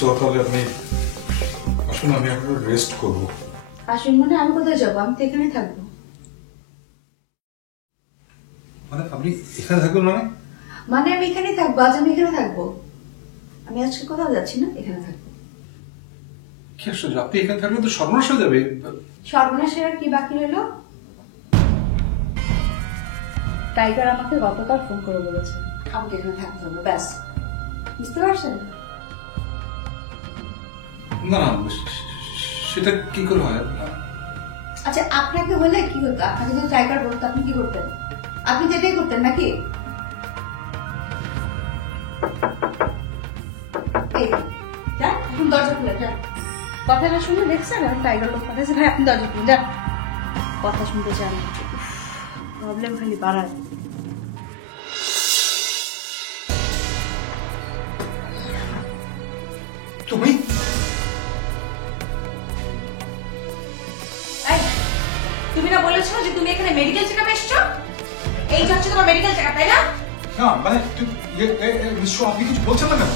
সকালে আপনি আসুন, আমি এখন রেস্ট করবো। আসুন মানে আমি কোথায় যাবো? আমি তো এখানে থাকবো। মানে আপনি এখানে থাকবেন? মানে আমি এখানে থাকবো, আজ আমি এখানে থাকবো। আমি আজকে কোথাও যাচ্ছি না, এখানে থাকবো। কি আশ্চর্য, আপনি এখানে থাকলে তো সর্বনাশ হয়ে যাবে। সর্বনাশের আর কি বাকি রইল? টাইগার আমাকে গতকাল ফোন করে বলেছে আমাকে এখানে থাকতে হবে, ব্যাস। বুঝতে পারছেন? না না, সেটা কি করে হয়? আচ্ছা, আপনাকে হলে কি হতো? আপনাকে যদি টাইগার বলতো আপনি কি করতেন? আপনি যেটাই করতেন নাকি? দরজা খুলে যান। কথাটা শুনে দেখছেন এখন টাইগার লোক পাঠাইছে, ভাই আপনি দরজা খুলে যান। কথা শুনতে চান, প্রবলেম খালি বাড়ায়। তুমি এই, তুমি না বলেছো যে তুমি এখানে মেডিকেল চেকআপ এসছো? এই হচ্ছে তোমার মেডিকেল চেকআপ, তাই না? না মানে মিশ্র আপনি কিছু বলছেন না কেন?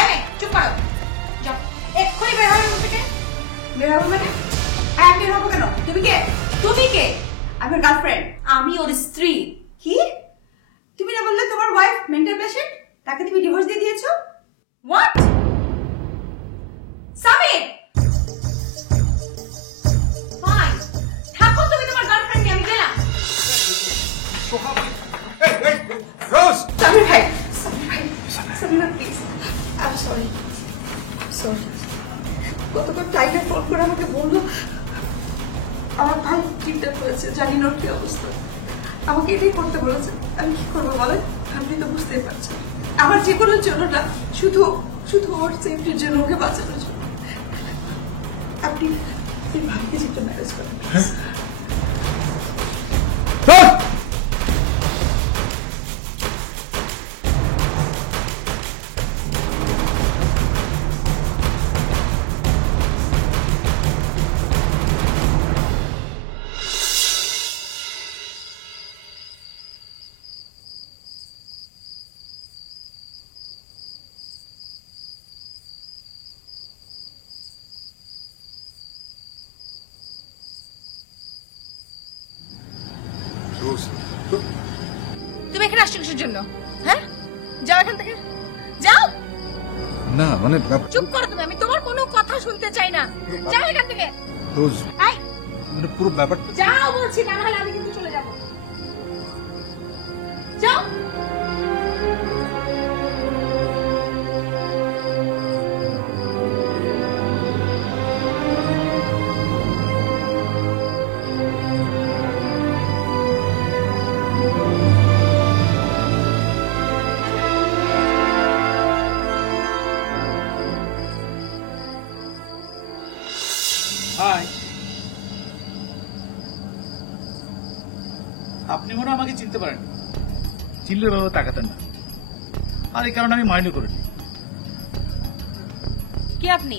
এই, চুপ করো। যাও, এক্ষুনি বের হবে রুম থেকে। বের হবে মানে? আমি বের হবো কেন? তুমি কে? তুমি কে? আমার গার্লফ্রেন্ড। আমি ওর স্ত্রী। কি? তুমি না বললে তোমার ওয়াইফ মেন্টাল পেশেন্ট? তাকে তুমি ডিভোর্স দিয়ে দিয়েছো? হোয়াট? সামির! ফাইন। থাকো তুমি তোমার গার্লফ্রেন্ড নিয়ে, আমি গেলাম। রোজ সামির ভাই, সামির ভাই, Samir please, I am sorry, sorry. গতকাল টাইগার ফোন করে আমাকে বললো আমার ভাই কিডন্যাপ হয়েছে, জানি না ওর কি অবস্থা। আমাকে এটাই করতে বলেছে। আমি কি করবো বলেন? আপনি তো বুঝতেই পারছেন আমার জীবনের জন্য না, শুধু শুধু ওর সেফটির জন্য, ওকে বাঁচানোর জন্য। আপনি ভাইকে যেটা ম্যারেজ করেন। তুমি এখানে আসছো কিসের জন্য? হ্যাঁ, যাও এখান থেকে, যাও। না মানে চুপ করো তুমি, আমি তোমার কোনো কথা শুনতে চাই না। যাও এখান থেকে। রোজ এই, মানে পুরো ব্যাপারটা যাও বলছি, না হলে আমি কিন্তু চলে যাব। যাও। হাই, আপনি মনে হয় আমাকে চিনতে পারেন, চিনলে বাবা তাকাতেন না, আর এই কারণে আমি মাইন্ডও করিনি। কি আপনি?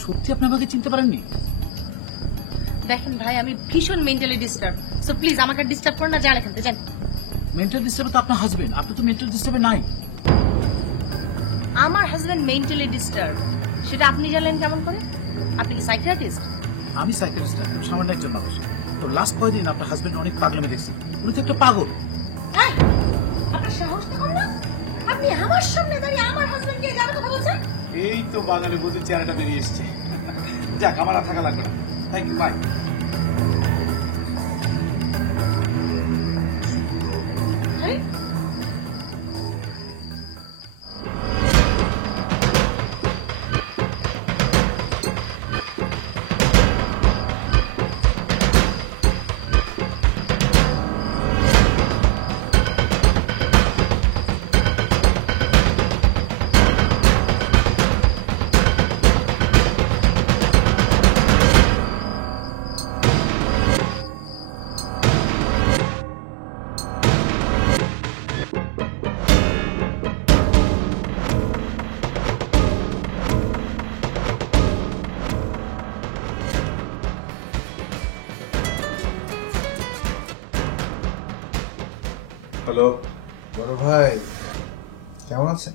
সত্যি আপনি আমাকে চিনতে পারেননি? দেখেন ভাই, আমি ভীষণ মেন্টালি ডিস্টার্ব, সো প্লিজ আমাকে ডিস্টার্ব করুন না, যান এখান থেকে, যান। মেন্টাল ডিস্টার্ব তো আপনার হাজবেন্ড, আপনি তো মেন্টাল ডিস্টার্বে নাই। আমার হাজবেন্ড মেন্টালি ডিস্টার্ব, সেটা আপনি জানলেন কেমন করে? আপনি কি সাইকিয়াট্রিস্ট? আমি সাইকিয়াট্রিস্ট, সামান্য একজন মানুষ। তো লাস্ট কয়েকদিন আপনার হাজবেন্ড অনেক পাগলামি দেখছি, উনি তো একটা পাগল। এই, আপনার সাহসটা কম না? আপনি আমার সামনে দাঁড়িয়ে আমার হাজবেন্ডকে যাবে কথা বলছেন? এই তো বাঙালি বুঝির চেহারাটা বেরিয়ে এসছে। যাক, আমার আর থাকা লাগবে না, থ্যাংক ইউ, বাই। এই, হ্যালো, বড় ভাই কেমন আছেন?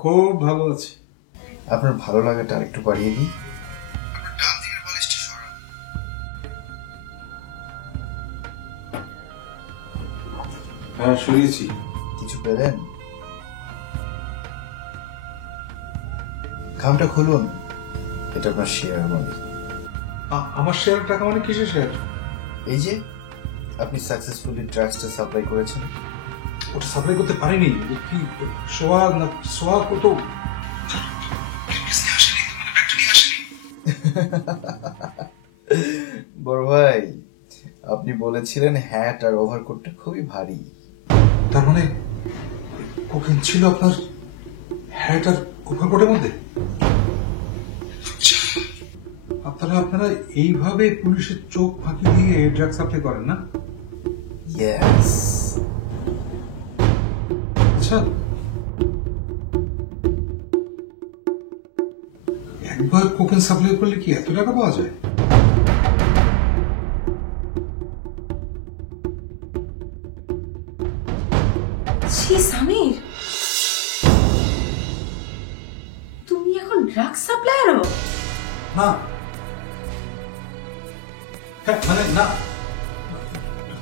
খুব ভালো আছি। আপনার ভালো লাগাটা আরেকটু বাড়িয়ে দিই। হ্যাঁ, সরিয়েছি। কিছু পেলেন? খামটা খুলুন, এটা আপনার শেয়ার মানি। আমার শেয়ার টাকা মানে কিসের শেয়ার? এই যে আপনি সাকসেসফুলি ড্রাগসটা সাপ্লাই করেছেন। ওটা সাপ্লাই করতে পারিনি। কি সোহাগ না সোহাগ তো বড় ভাই, আপনি বলেছিলেন হ্যাট আর ওভারকোটটা খুবই ভারী। তার মানে কোকেন ছিল আপনার হ্যাঁ, এটার কোটের মধ্যে। আপনারা এইভাবে পুলিশের চোখ ফাঁকি দিয়ে ড্রাগ সাপ্লাই করেন না? ইয়েস। আচ্ছা, একবার কোকেন সাপ্লাই করলে কি এত টাকা পাওয়া যায়? ছি সামির, তুমি এখন ড্রাগ সাপ্লায়ারও? না, হ্যাঁ মানে না,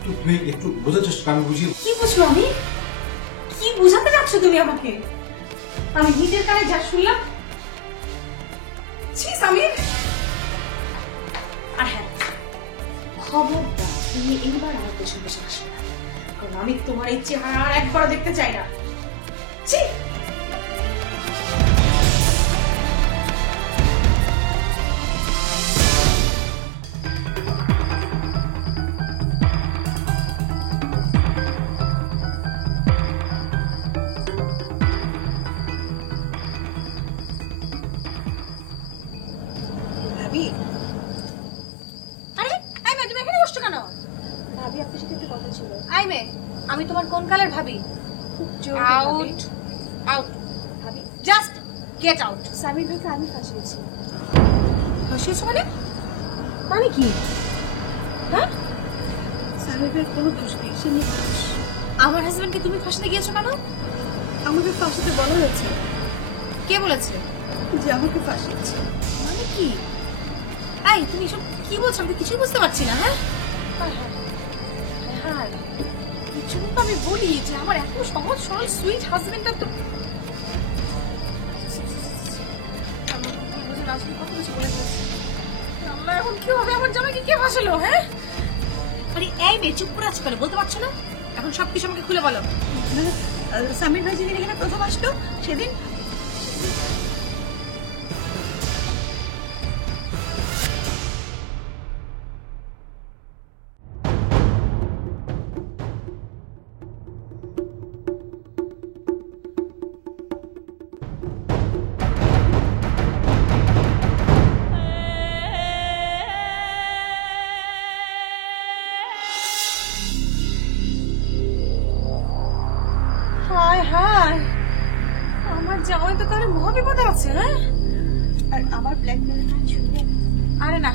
তুমি একটু বোঝার চেষ্টা করো, আমি বুঝি। কি বুঝলো আমি? কি বোঝাতে যাচ্ছ তুমি আমাকে? আমি নিজের কানে যা শুনলাম। ছি সামির। আর হ্যাঁ, খবরদার তুমি এইবার আমার পেছন পেছন আসবে না, কারণ আমি তোমার এই চেহারা আর একবারও দেখতে চাই না। ছি। ভাবি, আরে আই মে, তুমি এখানে বসছো কেন? ভাবি, আপনার সাথে একটু কথা ছিল। আই মে, আমি তোমার কোন কালের ভাবি? আউট আউট ভাবি, জাস্ট গেট আউট। সামির ভাইকে আমি ফাঁসিয়েছি। ফাঁসিয়েছো মানে? মানে কি? হ্যাঁ, সামির ভাইয়ের কোনো দোষ নেই, সে নির্দোষ। আমার হাজবেন্ডকে তুমি ফাঁসিতে গিয়েছো কেন? আমাকে ফাঁসিতে বলা হয়েছে। কে বলেছে যে আমাকে ফাঁসিয়েছে? মানে কি? এই তুমি সব কি বলছো? আমি কিছুই বুঝতে পারছি না। হ্যাঁ হ্যাঁ, কিছু তো আমি বলি যে আমার এত সহজ সরল সুইট হাজবেন্ডটা তো এখন কি হবে? আমার জামাইকে কে ফাঁসালো? হ্যাঁ, আরে এই মেয়ে চুপ করে আছো কেন? বলতে পারছো না? এখন সবকিছু আমাকে খুলে বলো। সামির ভাই যেদিন এখানে প্রথম আসলো সেদিন আমার জামাই তো তাহলে মহা বিপদে আছে। হ্যাঁ, আর আমার ব্ল্যাকমেলের কাজ শুনে, আরে না,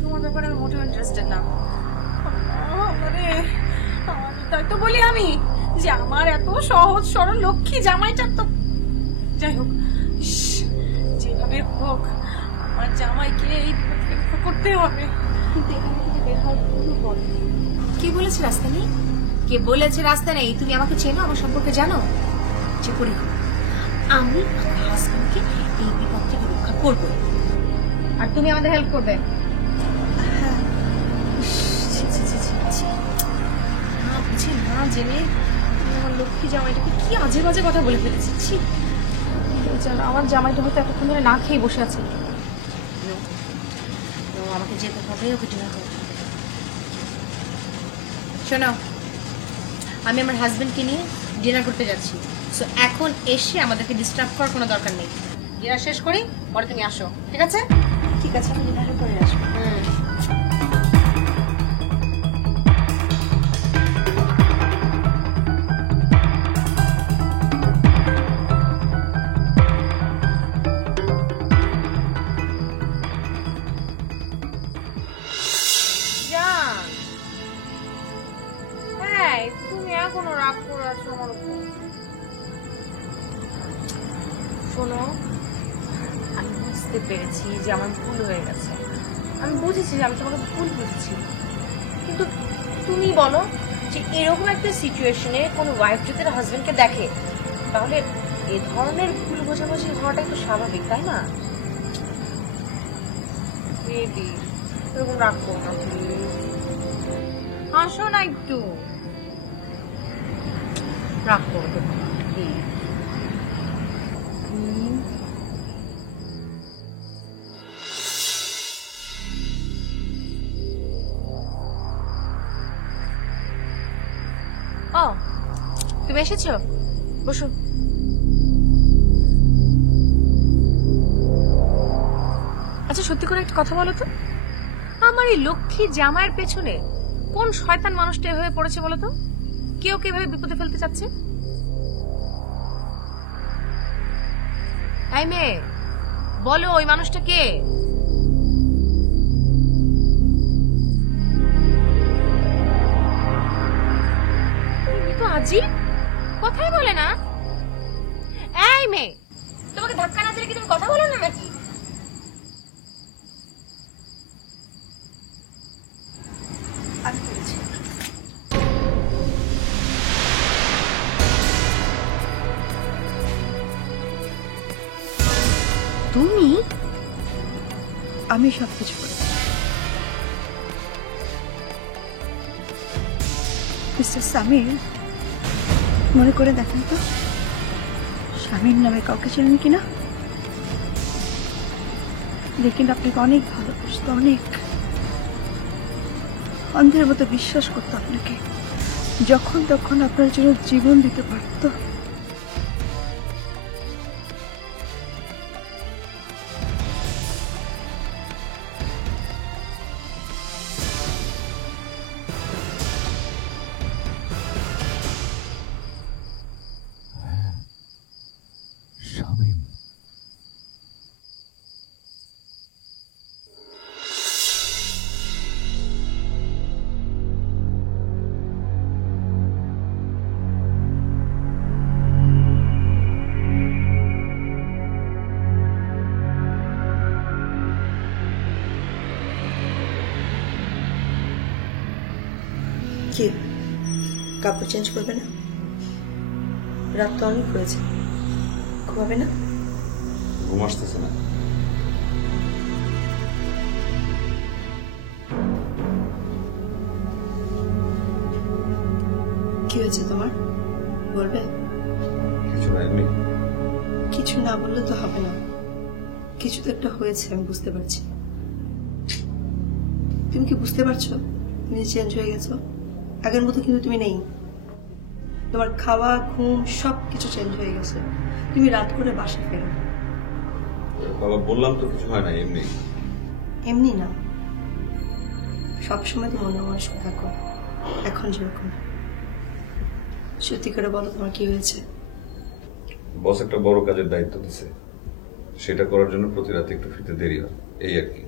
তোমার ব্যাপারে আমি মোটেও ইন্টারেস্টেড না। আরে তাই তো বলি আমি যে আমার এত সহজ সরল লক্ষ্মী জামাইটা তো, যাই হোক, যেভাবে হোক আমার জামাইকে এই বিপদ করতে হবে। কিন্তু এখান থেকে বের হওয়ার কোনো পথ নেই। কে বলেছে রাস্তা নেই? কে বলেছে রাস্তা নেই? তুমি আমাকে চেনো, আমার সম্পর্কে জানো। যে করি আমি আমার হাজবেন্ডকে এই বিপদ থেকে রক্ষা করবো, আর তুমি আমাদের হেল্প করবে। না বুঝে না জেনে আমার লক্ষ্মী জামাইটাকে কি আজে বাজে কথা বলে ফেলেছি। আমার জামাইটা হয়তো এতক্ষণ ধরে না খেয়ে বসে আছে। আমাকে যেতে হবে, ওকে ডিনার করতে হবে। শোনো, আমি আমার হাজবেন্ডকে নিয়ে ডিনার করতে যাচ্ছি, সো এখন এসে আমাদেরকে ডিস্টার্ব করার কোনো দরকার নেই। ডিনার শেষ করি, পরে তুমি আসো, ঠিক আছে? ঠিক আছে, আমি ডিনারের পরে আসবো। তুমি এখনো রাগ করে আছো আমার উপর? শোনো, আমি বুঝতে পেরেছি যে আমার ভুল হয়ে গেছে। আমি বুঝেছি যে আমি তোমাকে ভুল বুঝেছি, কিন্তু তুমি বলো যে এরকম একটা সিচুয়েশনে কোনো ওয়াইফ যদি তার হাজবেন্ডকে দেখে, তাহলে এ ধরনের ভুল বোঝাবুঝি হওয়াটাই তো স্বাভাবিক, তাই না? বেবি, এরকম রাগ করো না প্লিজ, হাসো না একটু, রাগ করো তো প্লিজ। ও, তুমি এসেছো? বসো। আচ্ছা সত্যি করে একটা কথা বলো তো, আমার এই লক্ষ্মী জামাইয়ের পেছনে কোন শয়তান মানুষটা এভাবে পড়েছে বলো তো? কেউ কে এভাবে বিপদে ফেলতে চাচ্ছে? এই মেয়ে, বলো ওই মানুষটা কে? তো আজীব কথাই বলে না। এই মেয়ে, তোমাকে ধাক্কা না দিলে কি তুমি কথা বলো না নাকি? আমি বলছি তুমি? আমি সবকিছু করি। মিস্টার সামির, মনে করে দেখেন তো স্বামীর নামে কাউকে চেনেন কিনা? দেখেন আপনাকে অনেক ভালোবাসতো, অনেক অন্ধের মতো বিশ্বাস করতো আপনাকে, যখন তখন আপনার জন্য জীবন দিতে পারতো। শামীম, কি কাপড় চেঞ্জ করবে না? রাত তো অনেক হয়েছে, ঘুমাবে না? ঘুম আসতেছে না। কি হয়েছে তোমার, বলবে? কিছু না, এমনি। কিছু না বললে তো হবে না, কিছু তো একটা হয়েছে, আমি বুঝতে পারছি। তুমি কি বুঝতে পারছো তুমি চেঞ্জ হয়ে গেছো? আগের মতো কিন্তু তুমি নেই। তোমার খাওয়া, ঘুম সব কিছু চেঞ্জ হয়ে গেছে। তুমি রাত করে বাসায় ফেরো। বাবা, বললাম তো কিছু হয় না, এমনি। এমনি না, সবসময় তো মন মানুষ থাকো, এখন যেরকম। সত্যি করে বলো তোমার কি হয়েছে? বস একটা বড় কাজের দায়িত্ব দিছে, সেটা করার জন্য প্রতি রাতে একটু ফিরতে দেরি হয়, এই আর কি।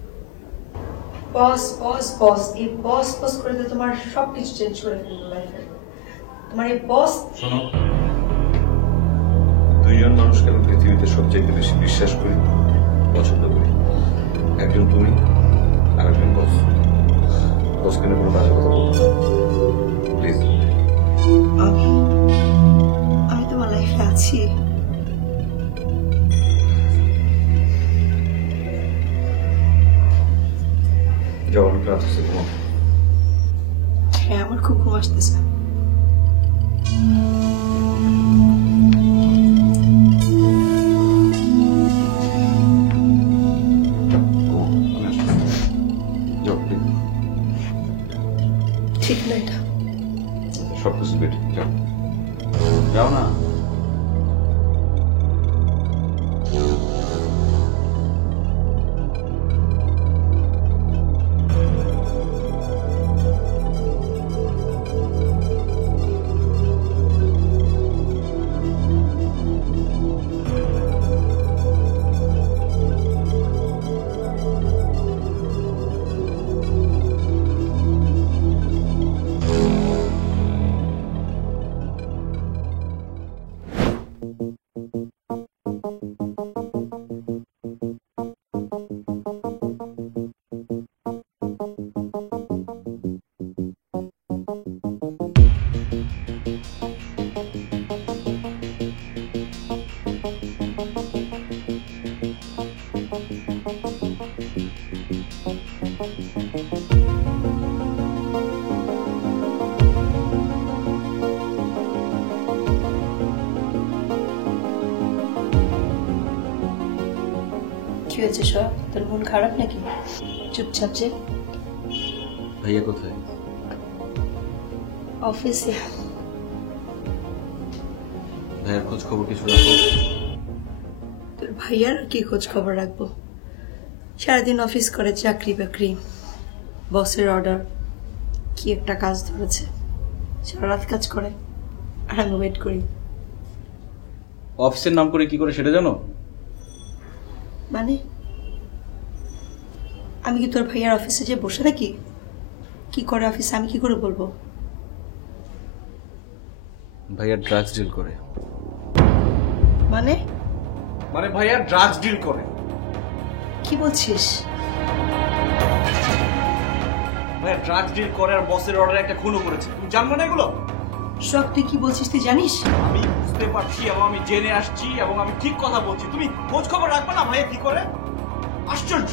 বস বস বস, এই বস বস করে তো তোমার সবকিছু চেঞ্জ করে ফেললো লাইফে। তোমার এই বস। শোনো, দুইজন মানুষকে আমি পৃথিবীতে সবচেয়ে বেশি বিশ্বাস করি, পছন্দ করি। একজন তুমি আর একজন বস। বসকে নিয়ে কোনো বাজে কথা বলবো প্লিজ। আমি তোমার লাইফে আছি। যাও, অনেক রাত হচ্ছে, ঘুমাও। হ্যাঁ, আমার খুব ঘুম আসতেছে। ঠিক না এটা? সবকিছু বেঠিক, যাও যাও না। কি হয়েছে সব? তোর মন খারাপ নাকি? চুপচাপ যে। ভাইয়া কোথায়? অফিসে। ভাইয়ার খোঁজ খবর কিছু রাখো? তোর ভাইয়ার কি খোঁজ খবর রাখবো? সারাদিন অফিস করে, চাকরি বাকরি, বসের অর্ডার, কি একটা কাজ ধরেছে, সারা রাত কাজ করে আর আমি ওয়েট করি। অফিসের নাম করে কি করে সেটা জানো? মানে আমি কি তোর ভাইয়ার অফিসে যে বসে থাকি? কি করে অফিসে আমি কি করে বলবো? ভাইয়া ড্রাগস ডিল করে। মানে মানে ভাইয়া ড্রাগস ডিল করে। কি বলছিস? ভাইয়া ড্রাগস ডিল করে আর বসের অর্ডারে একটা খুনও করেছে। তুমি জানো না এগুলো? সব তুই কি বলছিস তুই জানিস? আমি বুঝতে পারছি এবং আমি জেনে আসছি এবং আমি ঠিক কথা বলছি। তুমি খোঁজ খবর রাখবে না ভাইয়া কি করে? আশ্চর্য,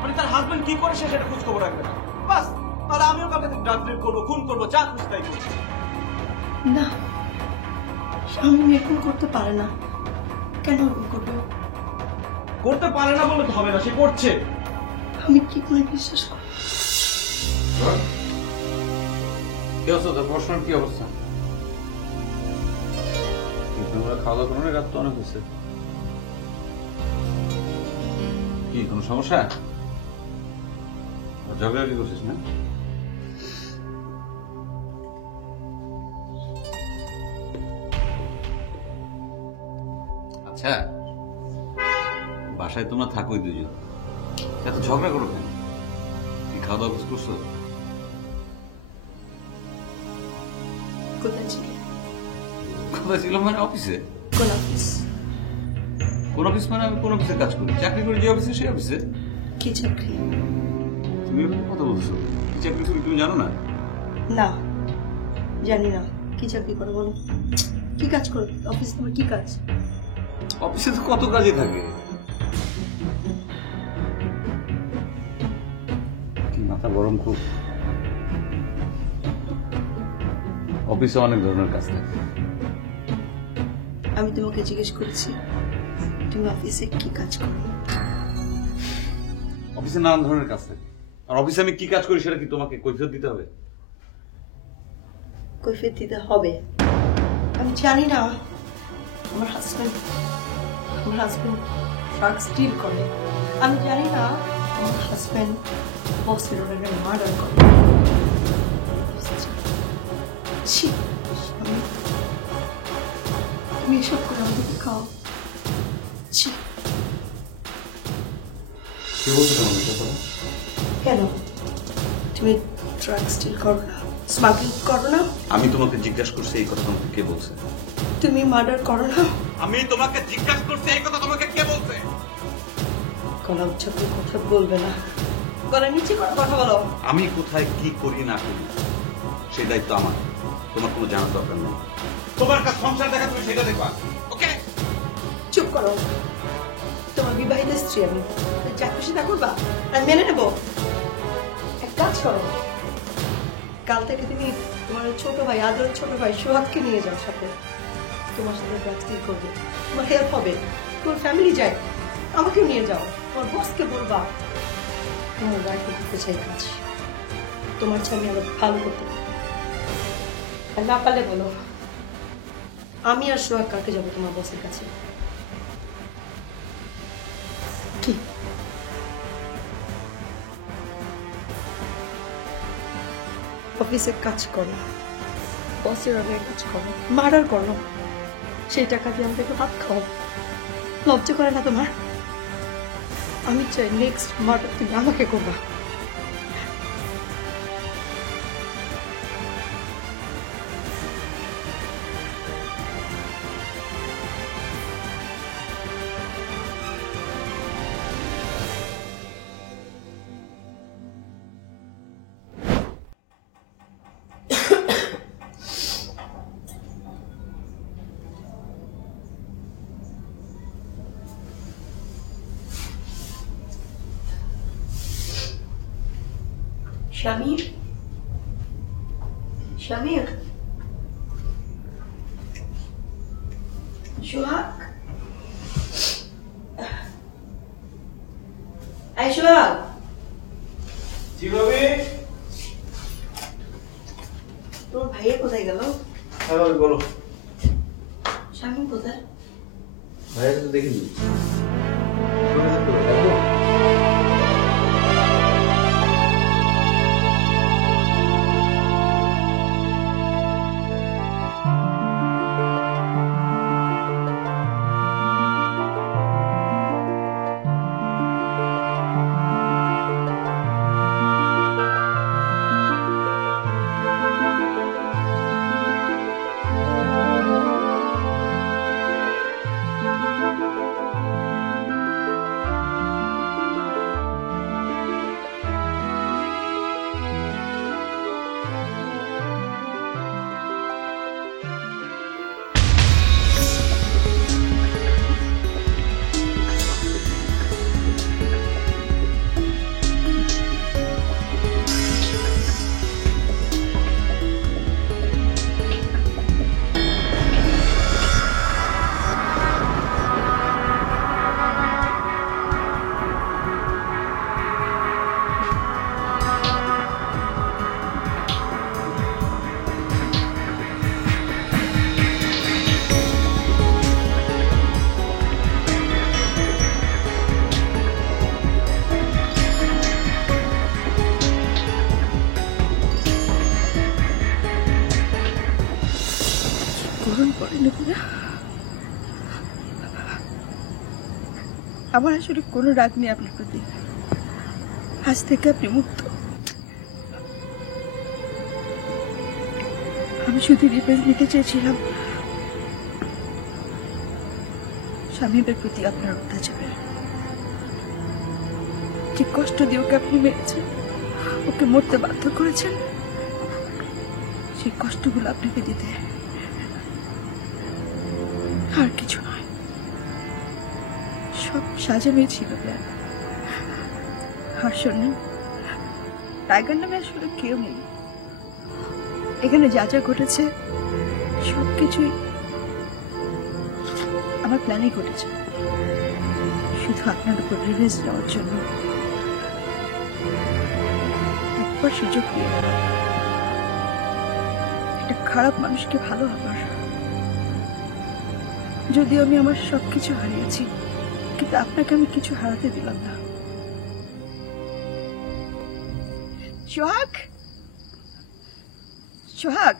মানে তার হাজবেন্ড কি করে সে সেটা খোঁজ খবর রাখবে না। বাস, তাহলে আমিও কালকে ড্রাগস ডিল করবো, খুন করবো, যা খুশি তাই করবো। না, স্বামী এরকম করতে পারে না। কেন এরকম করবে? করতে পারে না বলে তো হবে না, সে করছে। আমি কি করে বিশ্বাস করি? কি অবস্থা তোর? পড়াশোনার কি অবস্থা? তোমরা খাওয়া দাওয়া করো না? রাত তো অনেক হয়েছে। কি কোনো সমস্যা? ঝগড়া কি করছিস না? আচ্ছা, বাসায় তোমরা থাকোই দুজন, এত ঝগড়া করো কেন? কি খাওয়া দাওয়া করছো? কোথায় ছিল? কোথায় ছিল মানে? অফিসে। কোন অফিস? কোন অফিস মানে? আমি কোন অফিসে কাজ করি, চাকরি করি, যে অফিসে সেই অফিসে। কি চাকরি? তুমি এরকম কথা বলছো? কি চাকরি করি তুমি জানো না? না, জানি না। কি চাকরি করো বলো? কি কাজ করো অফিস? তোমার কি কাজ? অফিসে তো কত কাজই থাকে। কি মাথা গরম খুব। অফিসে অনেক ধরনের কাজ থাকে। আমি তোমাকে জিজ্ঞেস করেছি তুমি অফিসে কি কাজ করো? অফিসে নানান ধরনের কাজ থাকে, আর অফিসে আমি কি কাজ করি সেটা কি তোমাকে কৈফিয়ত দিতে হবে? কৈফিয়ত দিতে হবে? আমি জানি না। আমার হাজবেন্ড ড্রাগস ডিল করে। আমি জানি না আমার হাজবেন্ড বসের অর্ডারে মার্ডার করে। ছি, তুমি এসব করে আমাদেরকে খাও। ছি। কি বলছো তোমার কথা? কেন তুমি ড্রাগস ডিল করো না, স্মাগলিং করো না? আমি তোমাকে জিজ্ঞাসা করছি এই কথা তোমাকে কে বলছে? তুমি মার্ডার করো না? আমি তোমাকে জিজ্ঞাসা করছি এই কথা তোমাকে কে বলছে? গলা উচ্চ করে কথা বলবে না, গলা নিচে করে কথা বলো। আমি কোথায় কি করি না করি সেই দায়িত্ব আমার, তোমার কোনো জানার দরকার নেই। তোমার কাছে সংসার দেখা, তুমি সেটা দেখবা। ওকে, চুপ করো। তোমার বিবাহিত স্ত্রী আমি, যা খুশি তা করবা আর মেনে নেবো? এক কাজ করো, কাল থেকে তুমি তোমার ছোট ভাই, আদরের ছোট ভাই সোহাগকে নিয়ে যাও সাথে। তোমার সাথে ড্রাগস ডিল করবে, তোমার হেল্প হবে, তোমার ফ্যামিলি যায়। আমাকেও নিয়ে যাও, তোমার বসকে বলবা তোমার ওয়াইফে করতে চাই কাজ, তোমার চেয়ে আমি আরো ভালো করতে পারি। আর না পারলে বলো আমি আর সোহাগ কালকে যাবো তোমার বসের কাছে। কি অফিসে কাজ করো, বসের অর্ডারে কাজ করো, মার্ডার করো, সেই টাকা দিয়ে আমাকে একটু ভাত খাও। লজ্জা করে না তোমার? আমি চাই নেক্সট মার্ডার তুমি আমাকে করবা। Shamir? Shamir? Shuhak? Hey, Shuhak? জি ভাবি। তোর ভাইয়া কোথায় গেল? হ্যাঁ ভাবি বলো। শামিম কোথায়? ভাইয়াকে তো দেখিনি। কোথায় থাকতে পারে? করুন পড়েনি না। আমার আসলে কোনো রাগ নেই আপনার প্রতি। আজ থেকে আপনি মুক্ত। আমি শুধু রিভেঞ্জ নিতে চেয়েছিলাম স্বামীদের প্রতি আপনার অত্যাচারের। যে কষ্ট দিয়ে ওকে আপনি মেরেছেন, ওকে মরতে বাধ্য করেছেন, সেই কষ্টগুলো আপনাকে দিতে, আর কিছু নয়। সব সাজানোই ছিল প্ল্যান। আর শোনেন, টাইগার নামে আসলে কেউ নেই এখানে। যা যা ঘটেছে সবকিছুই আমার প্ল্যানে ঘটেছে, শুধু আপনার উপর রিভেঞ্জ নেওয়ার জন্য। একবার সুযোগ দিয়ে একটা খারাপ মানুষকে ভালো হবার। যদিও আমি আমার সবকিছু হারিয়েছি, কিন্তু আপনাকে আমি কিছু হারাতে দিলাম না। সোহাগ, সোহাগ,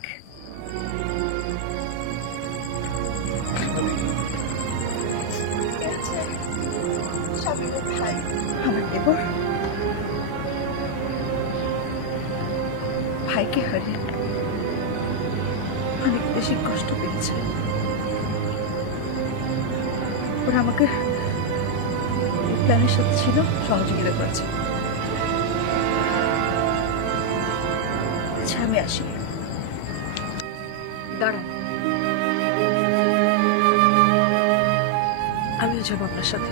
আমার দেবর ভাইকে হারিয়ে অনেক বেশি কষ্ট পেয়েছে। ওরা আমাকে প্ল্যানের সাথে ছিল, সহযোগিতা করেছে। আচ্ছা, আমি আসি। দাঁড়ান, আমিও যাবো আপনার সাথে।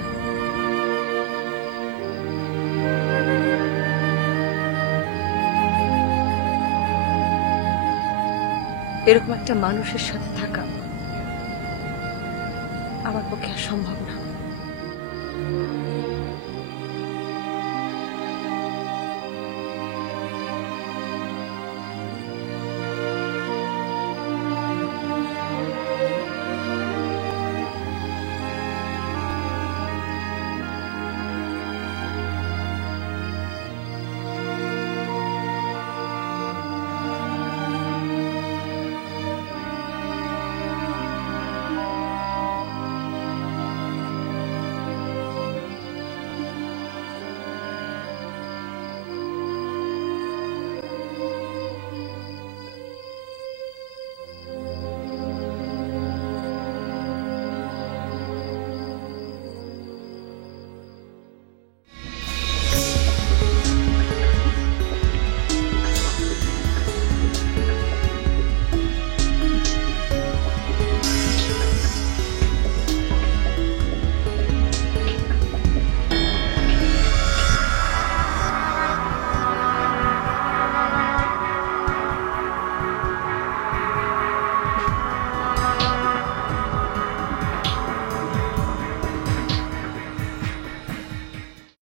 এরকম একটা মানুষের সাথে থাকা আমার পক্ষে আর সম্ভব না।